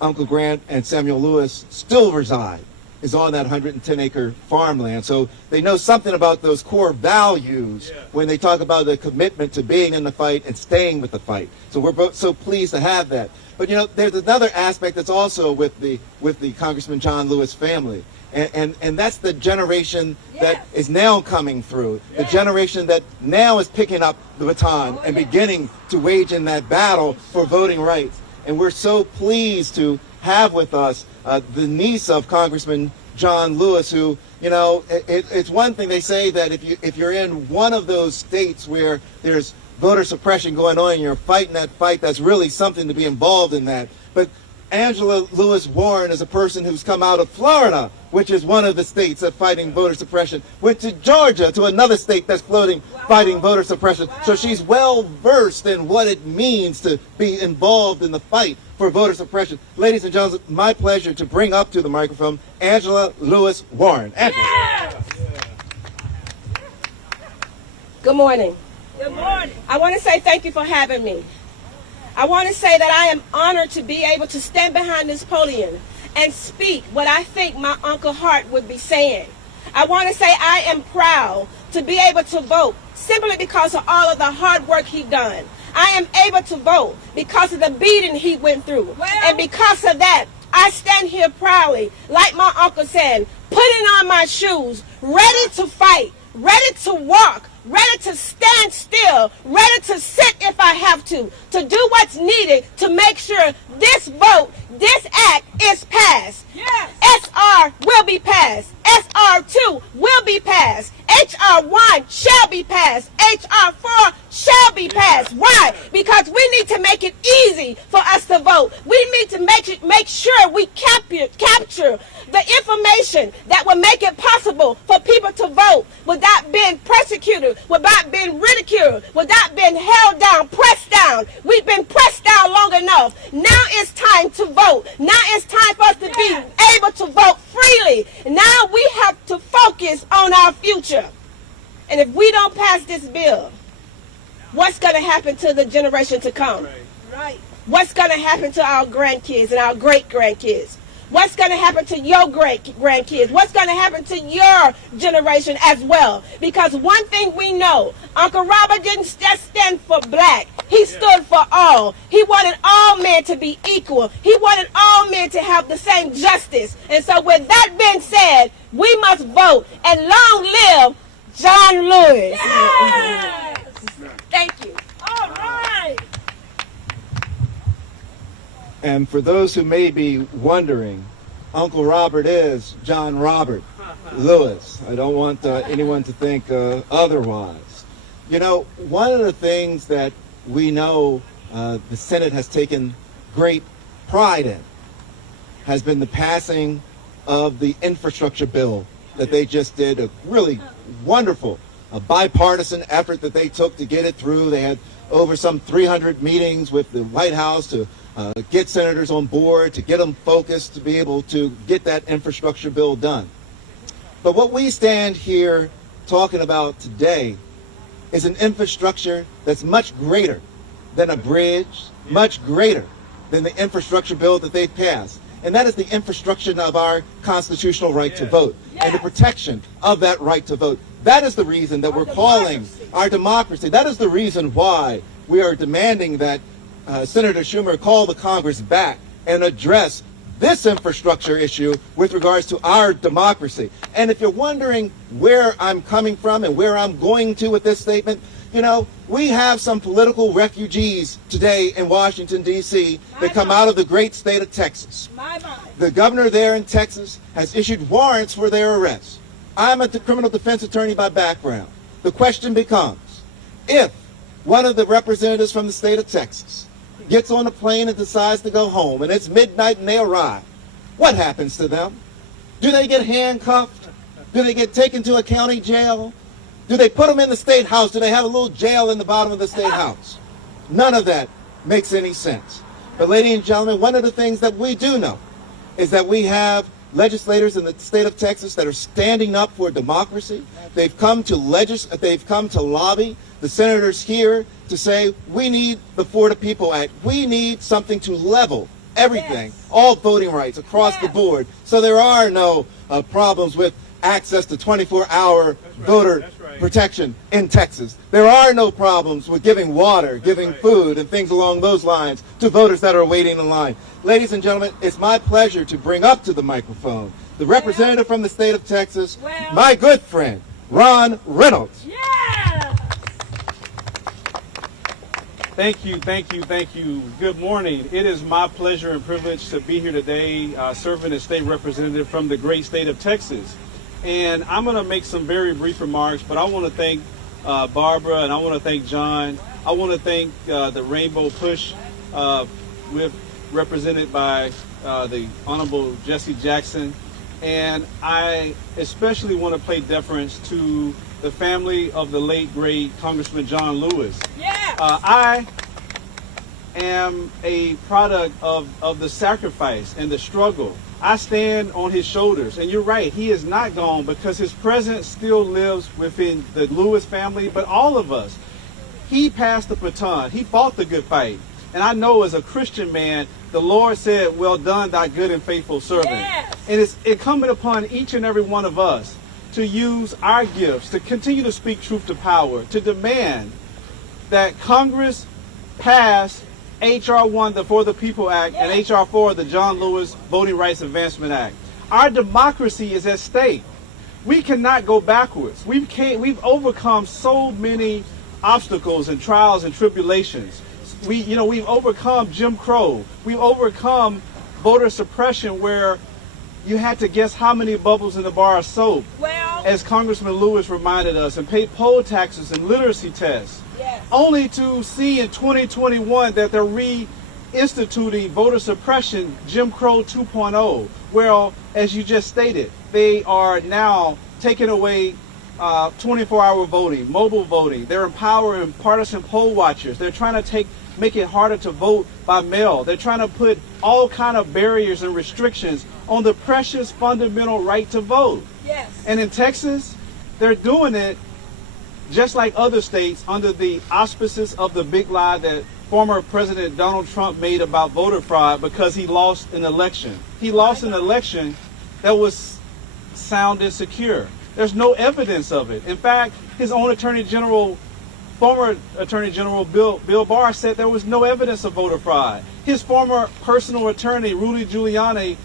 Uncle Grant and Samuel Lewis still reside, is on that 110-acre farmland. So they know something about those core values when they talk about the commitment to being in the fight and staying with the fight. So we're both so pleased to have that. But you know, there's another aspect that's also with the Congressman John Lewis family. And that's the generation that is now coming through, the generation that now is picking up the baton and beginning to wage in that battle for voting rights. And we're so pleased to have with us the niece of Congressman John Lewis, who, you know, it's one thing they say that if you're in one of those states where there's voter suppression going on and you're fighting that fight, that's really something to be involved in that. But Angela Lewis Warren is a person who's come out of Florida, which is one of the states that's fighting voter suppression, went to Georgia, to another state that's fighting voter suppression. So she's well versed in what it means to be involved in the fight for voter suppression. Ladies and gentlemen, my pleasure to bring up to the microphone Angela Lewis Warren. Angela. Yes. Good morning. Good morning. I want to say thank you for having me. I want to say that I am honored to be able to stand behind this podium and speak what I think my Uncle Hart would be saying. I want to say I am proud to be able to vote simply because of all of the hard work he done. I am able to vote because of the beating he went through. And because of that, I stand here proudly, like my uncle said, putting on my shoes, ready to fight, ready to walk, ready to stand still, ready to sit if I have to do what's needed to make sure this vote, this act is passed. Yes. SR will be passed. SR2 will be passed. HR1 shall be passed. HR4 shall be passed. Why? Because we need to make it easy for us to vote. We need to make sure we capture the information that will make it possible for people to vote without being persecuted, without being ridiculed, without being held down, pressed down. We've been pressed down long enough. Now it's time to vote. Now it's time for us to be able to vote freely. Now we have to focus on our future. And if we don't pass this bill, what's going to happen to the generation to come? Right. What's going to happen to our grandkids and our great-grandkids? What's going to happen to your great-grandkids? What's going to happen to your generation as well? Because one thing we know, Uncle Robert didn't just stand for black. He stood for all. He wanted all men to be equal. He wanted all men to have the same justice. And so with that being said, we must vote. And long live John Lewis. Yes. Thank you. All right. And for those who may be wondering, Uncle Robert is John Robert Lewis. I don't want anyone to think otherwise. You know, one of the things that we know the Senate has taken great pride in has been the passing of the infrastructure bill that they just did. A really wonderful, bipartisan effort that they took to get it through. They had over some 300 meetings with the White House to get senators on board, to get them focused, to be able to get that infrastructure bill done. But what we stand here talking about today is an infrastructure that's much greater than a bridge, much greater than the infrastructure bill that they passed. And that is the infrastructure of our constitutional right to vote and the protection of that right to vote. That is the reason that we're calling our democracy. That is the reason why we are demanding that Senator Schumer call the Congress back and address this infrastructure issue with regards to our democracy. And if you're wondering where I'm coming from and where I'm going to with this statement, you know, we have some political refugees today in Washington, D.C. that come out of the great state of Texas. The governor there in Texas has issued warrants for their arrest. I'm a criminal defense attorney by background. The question becomes, if one of the representatives from the state of Texas gets on a plane and decides to go home, and it's midnight and they arrive, what happens to them? Do they get handcuffed? Do they get taken to a county jail? Do they put them in the state house? Do they have a little jail in the bottom of the state house? None of that makes any sense. But ladies and gentlemen, one of the things that we do know is that we have legislators in the state of Texas that are standing up for democracy. They've come to lobby the senators here to say, we need the For the People Act. We need something to level everything, all voting rights across the board, so there are no problems with access to 24-hour voter protection in Texas. There are no problems with giving water, giving food, and things along those lines to voters that are waiting in line. Ladies and gentlemen, it's my pleasure to bring up to the microphone the representative from the state of Texas, my good friend, Ron Reynolds. Thank you, thank you, thank you. Good morning. It is my pleasure and privilege to be here today serving as state representative from the great state of Texas. And I'm going to make some very brief remarks, but I want to thank Barbara and I want to thank John. I want to thank the Rainbow Push represented by the Honorable Jesse Jackson. And I especially want to pay deference to the family of the late, great Congressman John Lewis. I am a product of the sacrifice and the struggle. I stand on his shoulders. And you're right, he is not gone because his presence still lives within the Lewis family, but all of us. He passed the baton. He fought the good fight. And I know as a Christian man, the Lord said, well done, thy good and faithful servant. Yes. And it's incumbent upon each and every one of us to use our gifts, to continue to speak truth to power, to demand that Congress pass H.R. 1, the For the People Act, and H.R. 4, the John Lewis Voting Rights Advancement Act. Our democracy is at stake. We cannot go backwards. We've overcome so many obstacles and trials and tribulations. We've overcome Jim Crow. We've overcome voter suppression where you had to guess how many bubbles in the bar of soap, as Congressman Lewis reminded us, and pay poll taxes and literacy tests. Yes. Only to see in 2021 that they're reinstituting voter suppression, Jim Crow 2.0, where, as you just stated, they are now taking away 24-hour voting, mobile voting. They're empowering partisan poll watchers. They're trying to make it harder to vote by mail. They're trying to put all kind of barriers and restrictions on the precious fundamental right to vote. Yes. And in Texas, they're doing it just like other states under the auspices of the big lie that former President Donald Trump made about voter fraud because he lost an election. He lost an election that was sound and secure. There's no evidence of it. In fact, his own former Attorney General Bill Barr said there was no evidence of voter fraud. His former personal attorney, Rudy Giuliani,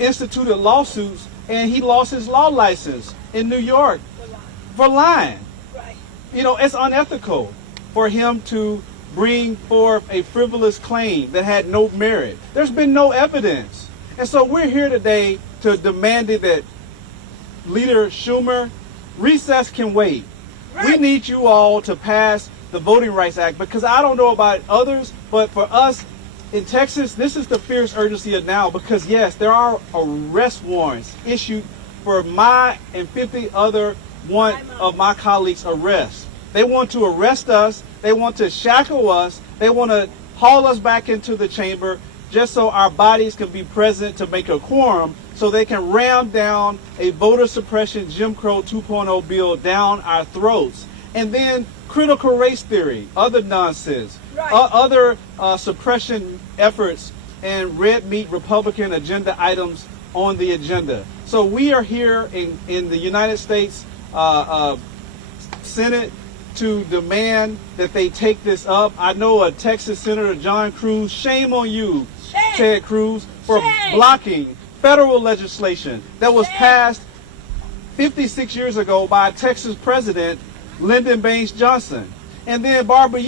instituted lawsuits and he lost his law license in New York for lying. Right. It's unethical for him to bring forth a frivolous claim that had no merit. There's been no evidence. And so we're here today to demand that Leader Schumer, recess can wait. Right. We need you all to pass the Voting Rights Act because I don't know about others, but for us in Texas, this is the fierce urgency of now because, yes, there are arrest warrants issued for my and 50 other one of my colleagues' arrests. They want to arrest us. They want to shackle us. They want to haul us back into the chamber just so our bodies can be present to make a quorum so they can ram down a voter suppression Jim Crow 2.0 bill down our throats. And then critical race theory, other nonsense, other suppression efforts and red meat Republican agenda items on the agenda. So we are here in the United States Senate to demand that they take this up. I know a Texas Senator, John Cruz, shame on you, Ted Cruz, for blocking federal legislation that was passed 56 years ago by Texas President Lyndon Baines Johnson. And then, Barbara,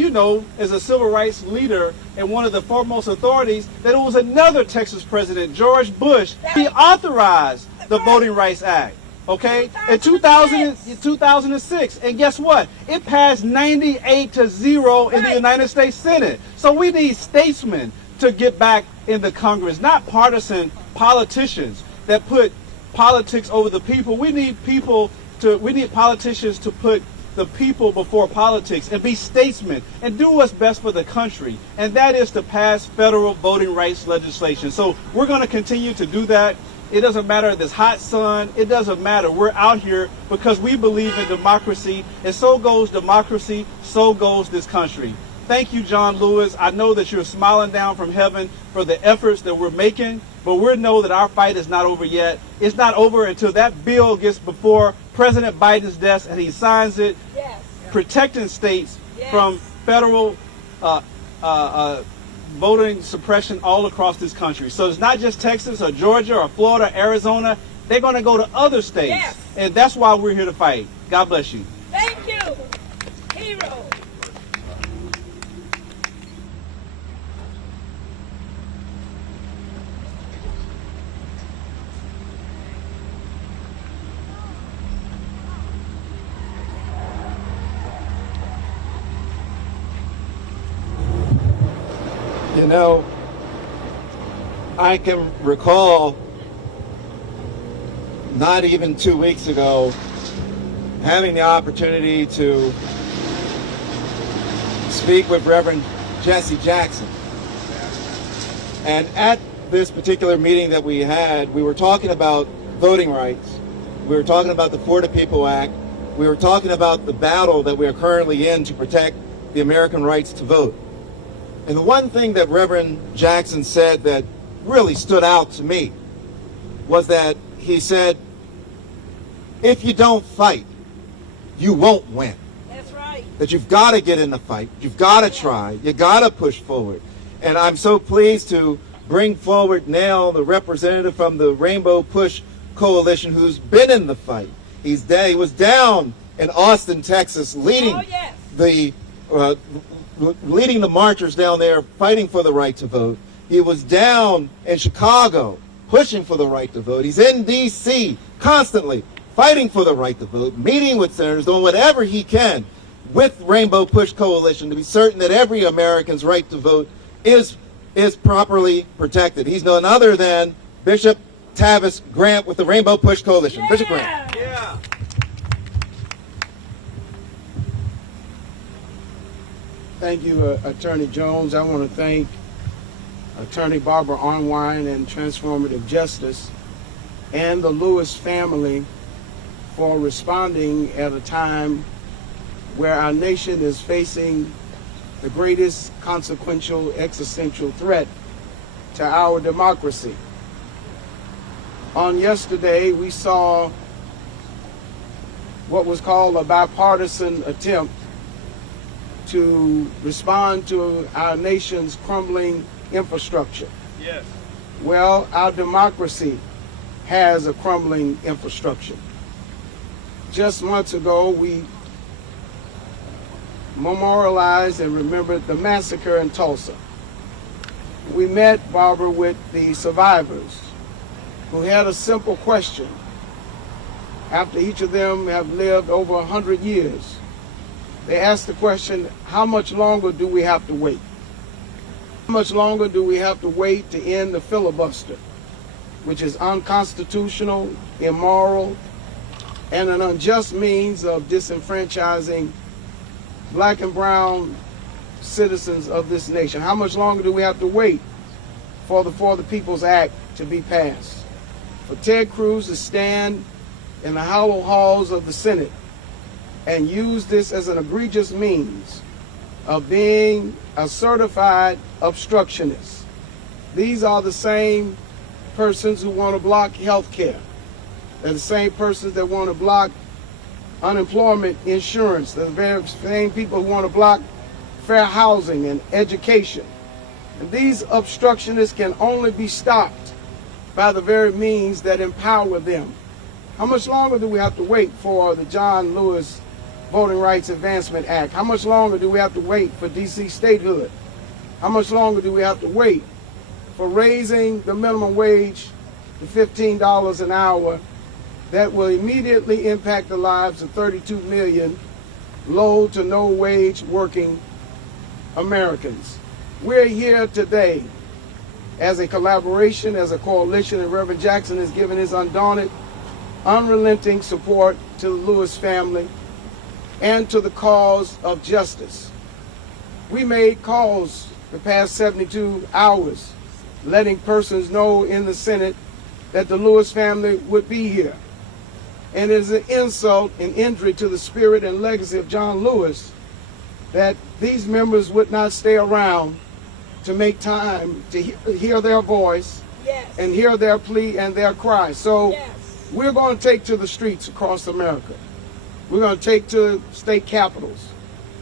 as a civil rights leader and one of the foremost authorities, that it was another Texas president, George Bush, he authorized the Voting Rights Act. Okay, in 2006, and guess what? It passed 98-0 in the United States Senate. So we need statesmen to get back in the Congress, not partisan politicians that put politics over the people. We need politicians to put the people before politics and be statesmen and do what's best for the country, and that is to pass federal voting rights legislation. So we're going to continue to do that. It doesn't matter if it's hot sun. It doesn't matter. We're out here because we believe in democracy, and so goes democracy, so goes this country. Thank you, John Lewis. I know that you're smiling down from heaven for the efforts that we're making, but we know that our fight is not over yet. It's not over until that bill gets before President Biden's desk and he signs it, protecting states from federal voting suppression all across this country. So it's not just Texas or Georgia or Florida, Arizona. They're going to go to other states. And that's why we're here to fight. God bless you. Thank you. Hero. I can recall not even 2 weeks ago having the opportunity to speak with Reverend Jesse Jackson. And at this particular meeting that we had, we were talking about voting rights. We were talking about the For the People Act. We were talking about the battle that we are currently in to protect the American rights to vote. And the one thing that Reverend Jackson said that really stood out to me was that he said, if you don't fight, you won't win. That's right. That you've got to get in the fight. You've got to try. You got to push forward. And I'm so pleased to bring forward now the representative from the Rainbow Push Coalition who's been in the fight. He was down in Austin, Texas, leading leading the marchers down there, fighting for the right to vote. He was down in Chicago, pushing for the right to vote. He's in D.C. constantly fighting for the right to vote, meeting with senators, doing whatever he can with Rainbow Push Coalition to be certain that every American's right to vote is properly protected. He's none other than Bishop Tavis Grant with the Rainbow Push Coalition. Yeah. Bishop Grant. Yeah. Thank you, Attorney Jones. I want to thank Attorney Barbara Arnwine and Transformative Justice and the Lewis family for responding at a time where our nation is facing the greatest consequential existential threat to our democracy. On yesterday, we saw what was called a bipartisan attempt to respond to our nation's crumbling infrastructure. Yes. Well, our democracy has a crumbling infrastructure. Just months ago, we memorialized and remembered the massacre in Tulsa. We met, Barbara, with the survivors who had a simple question. After each of them have lived over 100 years, they asked the question, how much longer do we have to wait? How much longer do we have to wait to end the filibuster, which is unconstitutional, immoral, and an unjust means of disenfranchising black and brown citizens of this nation? How much longer do we have to wait for the People's Act to be passed? For Ted Cruz to stand in the hollow halls of the Senate and use this as an egregious means of being a certified obstructionist. These are the same persons who want to block health care. They're the same persons that want to block unemployment insurance. They're the very same people who want to block fair housing and education. And these obstructionists can only be stopped by the very means that empower them. How much longer do we have to wait for the John Lewis Voting Rights Advancement Act? How much longer do we have to wait for D.C. statehood? How much longer do we have to wait for raising the minimum wage to $15 an hour that will immediately impact the lives of 32 million low to no wage working Americans? We're here today as a collaboration, as a coalition, and Reverend Jackson has given his undaunted, unrelenting support to the Lewis family and to the cause of justice. We made calls the past 72 hours letting persons know in the Senate that the Lewis family would be here. And it is an insult and injury to the spirit and legacy of John Lewis that these members would not stay around to make time to hear their voice, yes, and hear their plea and their cry. So yes, we're going to take to the streets across America. We're going to take to state capitals.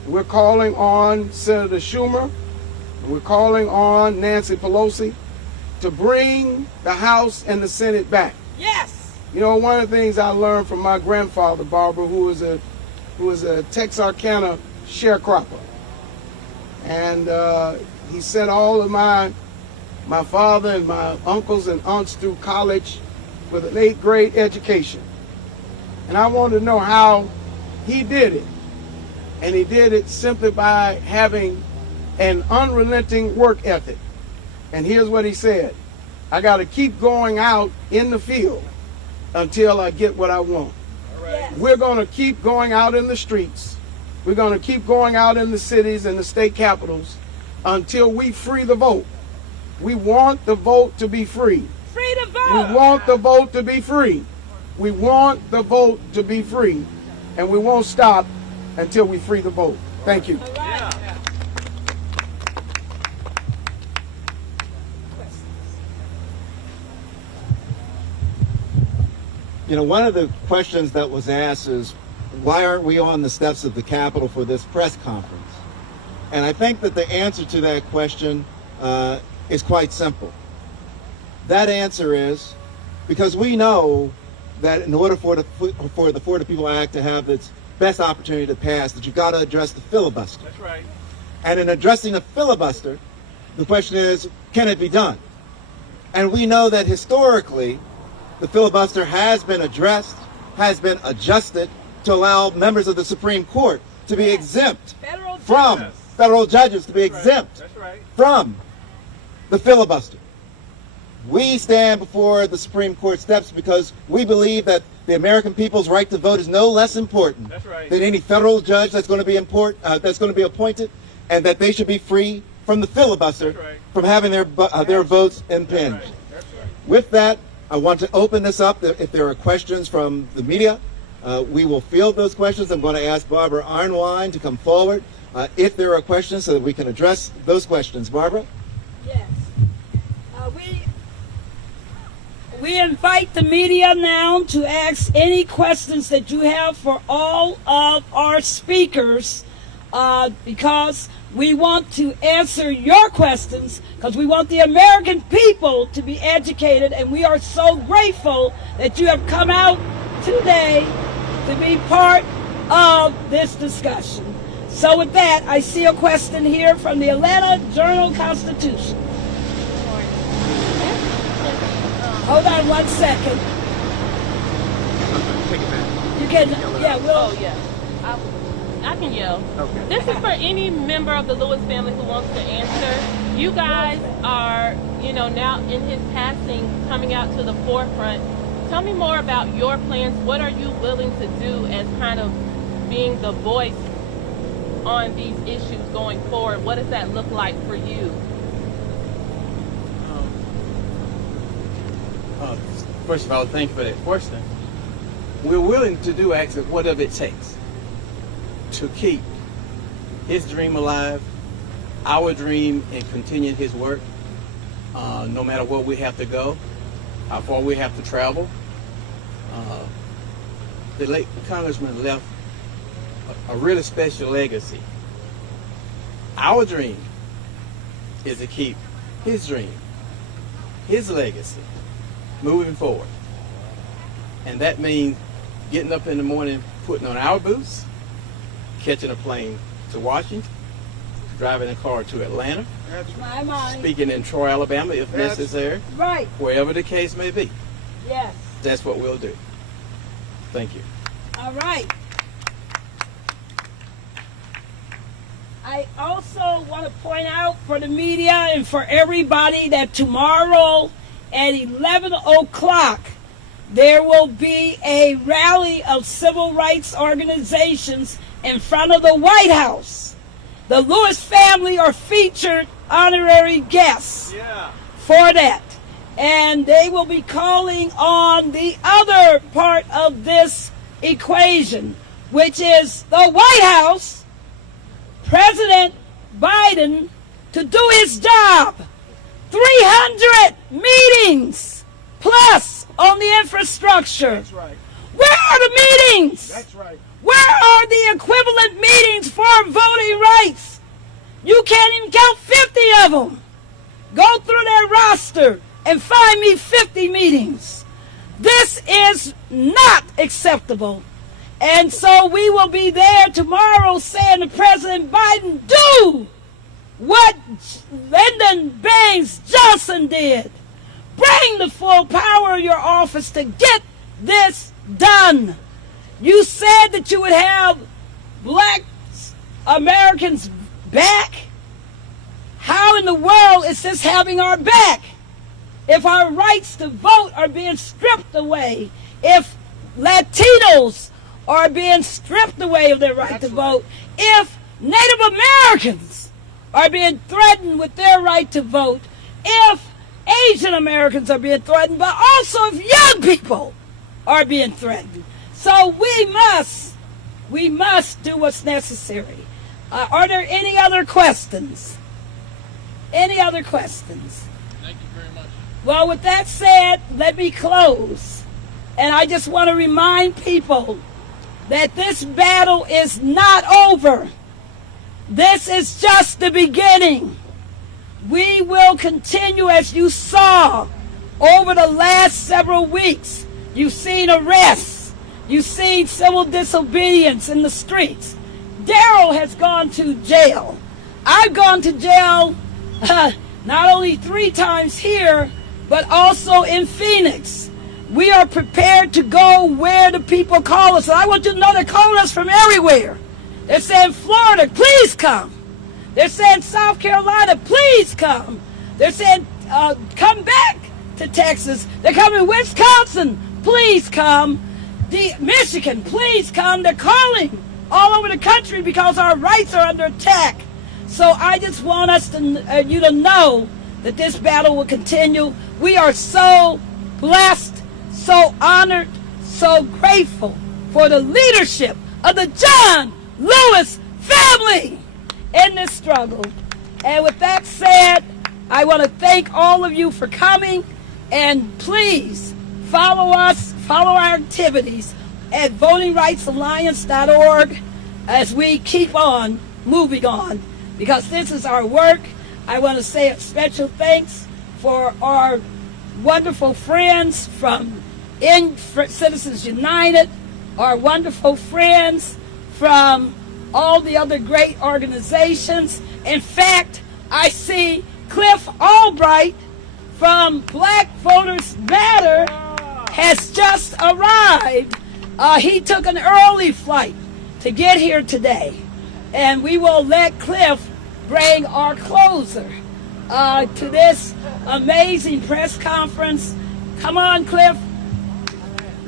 We're calling on Senator Schumer. We're calling on Nancy Pelosi to bring the House and the Senate back. Yes. You know, one of the things I learned from my grandfather, Barbara, who was a Texarkana sharecropper, and he sent all of my father and my uncles and aunts through college with an 8th grade education. And I wanted to know how he did it. And he did it simply by having an unrelenting work ethic. And here's what he said: I got to keep going out in the field until I get what I want. All right. Yes. We're going to keep going out in the streets. We're going to keep going out in the cities and the state capitals until we free the vote. We want the vote to be free. Free to vote. We want the vote to be free. We want the vote to be free. And we won't stop until we free the vote. Thank you. You know, one of the questions that was asked is, why aren't we on the steps of the Capitol for this press conference? And I think that the answer to that question is quite simple. That answer is because we know that in order for the For the People Act to have its best opportunity to pass, that you've got to address the filibuster. That's right. And in addressing the filibuster, the question is, can it be done? And we know that historically, the filibuster has been addressed, has been adjusted to allow members of the Supreme Court to be exempt from federal judges to be exempt from the filibuster. We stand before the Supreme Court steps because we believe that the American people's right to vote is no less important than any federal judge that's going to be appointed, and that they should be free from the filibuster, from having their votes impinged. With that, I want to open this up. If there are questions from the media, we will field those questions. I'm going to ask Barbara Arnwine to come forward if there are questions so that we can address those questions. Barbara? Yes. We invite the media now to ask any questions that you have for all of our speakers because we want to answer your questions because we want the American people to be educated, and we are so grateful that you have come out today to be part of this discussion. So with that, I see a question here from the Atlanta Journal-Constitution. Hold on 1 second. You can, yeah, we'll. Oh, yeah. I can yell. Okay. This is for any member of the Lewis family who wants to answer. You guys are, now in his passing, coming out to the forefront. Tell me more about your plans. What are you willing to do as kind of being the voice on these issues going forward? What does that look like for you? First of all, thank you for that question. We're willing to do actually whatever it takes to keep his dream alive, our dream, and continue his work, no matter where we have to go, how far we have to travel. The late Congressman left a really special legacy. Our dream is to keep his dream, his legacy, moving forward. And that means getting up in the morning, putting on our boots, catching a plane to Washington, driving a car to Atlanta, speaking in Troy, Alabama if necessary, wherever the case may be. Yes. That's what we'll do. Thank you. All right. I also want to point out for the media and for everybody that tomorrow at 11 o'clock, there will be a rally of civil rights organizations in front of the White House. The Lewis family are featured honorary guests for that. And they will be calling on the other part of this equation, which is the White House, President Biden, to do his job. 300 meetings plus on the infrastructure. That's right. Where are the meetings? That's right. Where are the equivalent meetings for voting rights? You can't even count 50 of them. Go through their roster and find me 50 meetings. This is not acceptable. And so we will be there tomorrow saying to President Biden, do what Lyndon Baines Johnson did. Bring the full power of your office to get this done. You said that you would have black Americans back. How in the world is this having our back? If our rights to vote are being stripped away, if Latinos are being stripped away of their right to vote, if Native Americans are being threatened with their right to vote, if Asian Americans are being threatened, but also if young people are being threatened. So we must do what's necessary. Are there any other questions? Any other questions? Thank you very much. Well, with that said, let me close. And I just want to remind people that this battle is not over. This is just the beginning. We will continue, as you saw over the last several weeks. You've seen arrests. You've seen civil disobedience in the streets. Daryl has gone to jail. I've gone to jail not only 3 times here, but also in Phoenix. We are prepared to go where the people call us. And I want you to know they're calling us from everywhere. They're saying, Florida, please come. They're saying, South Carolina, please come. They're saying, come back to Texas. They're coming, Wisconsin, please come. Michigan, please come. They're calling all over the country because our rights are under attack. So I just want us to, you to know that this battle will continue. We are so blessed, so honored, so grateful for the leadership of the John Lewis family in this struggle. And with that said, I want to thank all of you for coming, and please follow us, follow our activities at votingrightsalliance.org as we keep on moving on, because this is our work. I want to say a special thanks for our wonderful friends from Citizens United, our wonderful friends from all the other great organizations. In fact, I see Cliff Albright from Black Voters Matter has just arrived. He took an early flight to get here today, and we will let Cliff bring our closer to this amazing press conference. Come on, Cliff.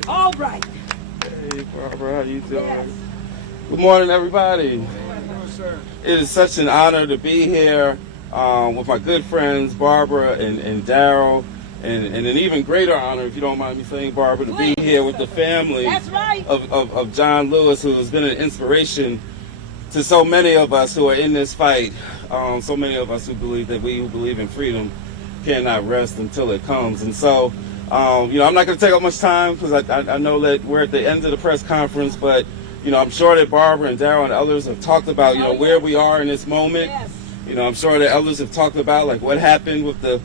Albright. Hey, Barbara, how you doing? Yes. Good morning, everybody. It is such an honor to be here with my good friends Barbara and Daryl, and an even greater honor, if you don't mind me saying, Barbara, to be here with the family of John Lewis, who has been an inspiration to so many of us who are in this fight, so many of us who believe that we who believe in freedom cannot rest until it comes. And so, I'm not going to take up much time because I know that we're at the end of the press conference, but I'm sure that Barbara and Daryl and others have talked about, where we are in this moment. Yes. I'm sure that others have talked about like what happened with the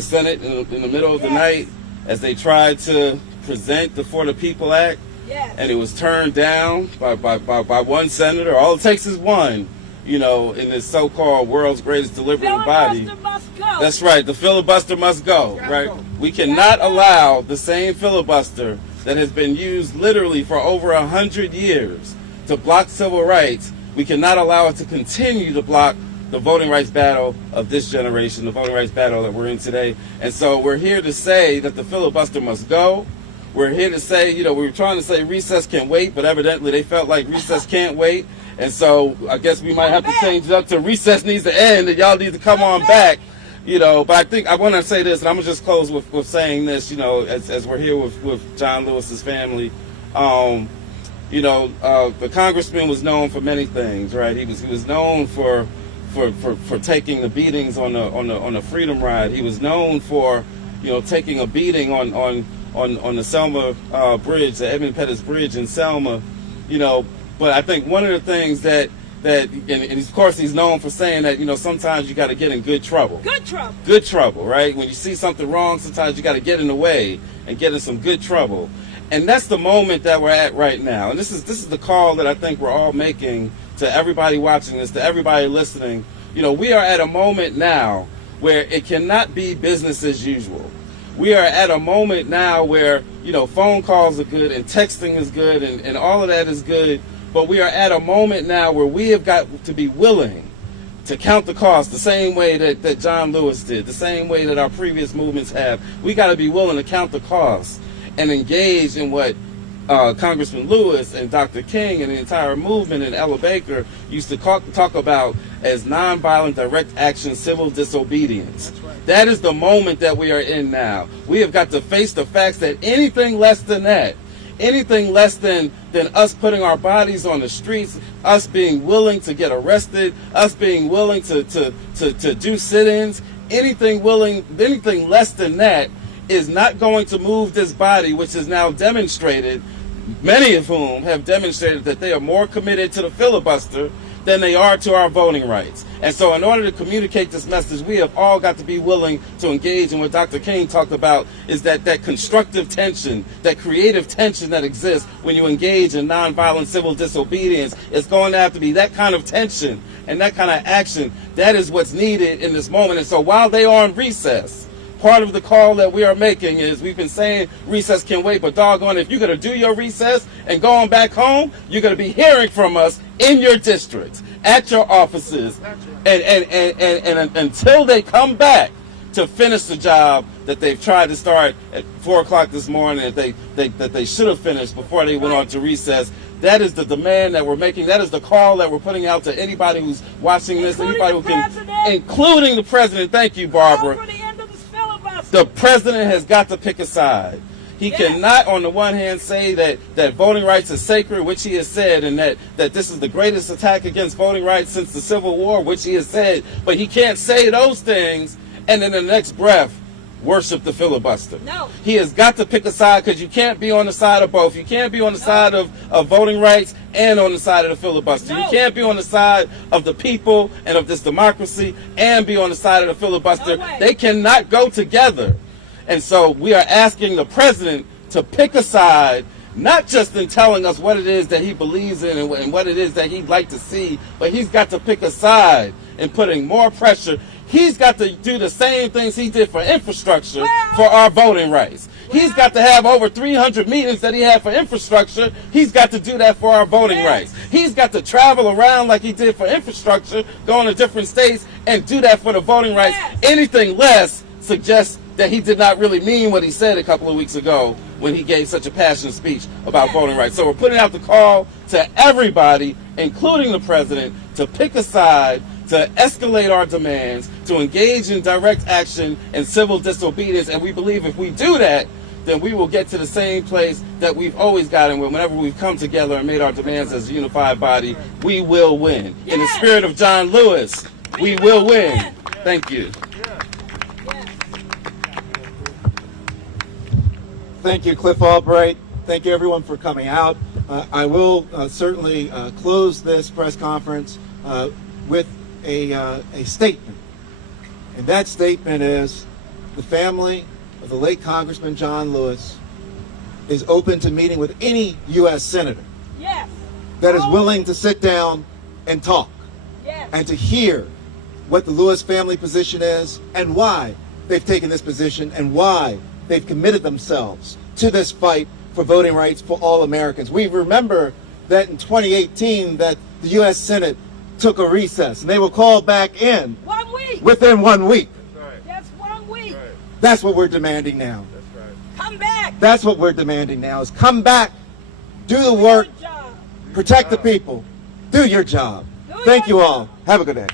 Senate in the middle of the night as they tried to present the For the People Act, and it was turned down by one senator. All it takes is one, in this so-called world's greatest deliberative body. Must go. That's right. The filibuster must go. Right. We cannot allow the same filibuster that has been used literally for over 100 years to block civil rights. We cannot allow it to continue to block the voting rights battle of this generation, the voting rights battle that we're in today. And so we're here to say that the filibuster must go. We're here to say, we were trying to say recess can wait, but evidently they felt like recess can't wait. And so I guess we might have to change it up to recess needs to end and y'all need to come on back. But I think I want to say this, and I'm going to just close with saying this, as we're here with John Lewis's family. The congressman was known for many things, right? He was known for taking the beatings on the Freedom Ride. He was known for, taking a beating on the Selma bridge, the Edmund Pettus Bridge in Selma, But I think one of the things that and of course he's known for saying that, sometimes you got to get in good trouble. Good trouble, right? When you see something wrong, sometimes you got to get in the way and get in some good trouble. And that's the moment that we're at right now. And this is the call that I think we're all making to everybody watching this, to everybody listening. We are at a moment now where it cannot be business as usual. We are at a moment now where, phone calls are good and texting is good and all of that is good. But we are at a moment now where we have got to be willing to count the cost the same way that John Lewis did, the same way that our previous movements have. We got to be willing to count the cost and engage in what Congressman Lewis and Dr. King and the entire movement and Ella Baker used to talk about as nonviolent direct action civil disobedience. That is the moment that we are in now. We have got to face the facts that anything less than that, anything less than us putting our bodies on the streets, us being willing to get arrested, us being willing to do sit-ins, anything less than that is not going to move this body, which is now demonstrated, many of whom have demonstrated that they are more committed to the filibuster than they are to our voting rights. And so in order to communicate this message, we have all got to be willing to engage. And what Dr. King talked about is that constructive tension, that creative tension that exists when you engage in nonviolent civil disobedience. It's going to have to be that kind of tension and that kind of action. That is what's needed in this moment. And so while they are on recess, part of the call that we are making is, we've been saying recess can wait, but doggone it, if you're going to do your recess and go on back home, you're going to be hearing from us in your districts, at your offices, and until they come back to finish the job that they've tried to start at 4 o'clock this morning, that they should have finished before they went on to recess. That is the demand that we're making. That is the call that we're putting out to anybody who's watching this, anybody who can, including the president. Thank you, Barbara. The president has got to pick a side. He cannot, on the one hand, say that voting rights is sacred, which he has said, and that this is the greatest attack against voting rights since the Civil War, which he has said. But he can't say those things and in the next breath worship the filibuster. No. He has got to pick a side, because you can't be on the side of both. You can't be on the side of voting rights and on the side of the filibuster. No. You can't be on the side of the people and of this democracy and be on the side of the filibuster. No way. They cannot go together. And so we are asking the president to pick a side, not just in telling us what it is that he believes in and what it is that he'd like to see, but he's got to pick a side in putting more pressure. He's got to do the same things he did for infrastructure for our voting rights. He's got to have over 300 meetings that he had for infrastructure. He's got to do that for our voting rights. He's got to travel around like he did for infrastructure, going to different states, and do that for the voting rights. Anything less suggests that he did not really mean what he said a couple of weeks ago when he gave such a passionate speech about voting rights. So we're putting out the call to everybody, including the president, to pick a side, to escalate our demands, to engage in direct action and civil disobedience. And we believe if we do that, then we will get to the same place that we've always gotten, whenever we've come together and made our demands as a unified body, we will win. In the spirit of John Lewis, we will win. Thank you. Thank you, Cliff Albright. Thank you, everyone, for coming out. I will certainly close this press conference with a statement. And that statement is, the family of the late Congressman John Lewis is open to meeting with any U.S. senator that is willing to sit down and talk and to hear what the Lewis family position is and why they've taken this position and why they've committed themselves to this fight for voting rights for all Americans. We remember that in 2018 that the U.S. Senate took a recess and they were called back in 1 week. Within 1 week. That's right. That's 1 week. Right. That's what we're demanding now. That's right. Come back. That's what we're demanding now, is come back, do the work, protect the people, do your job. Thank you all. Have a good day.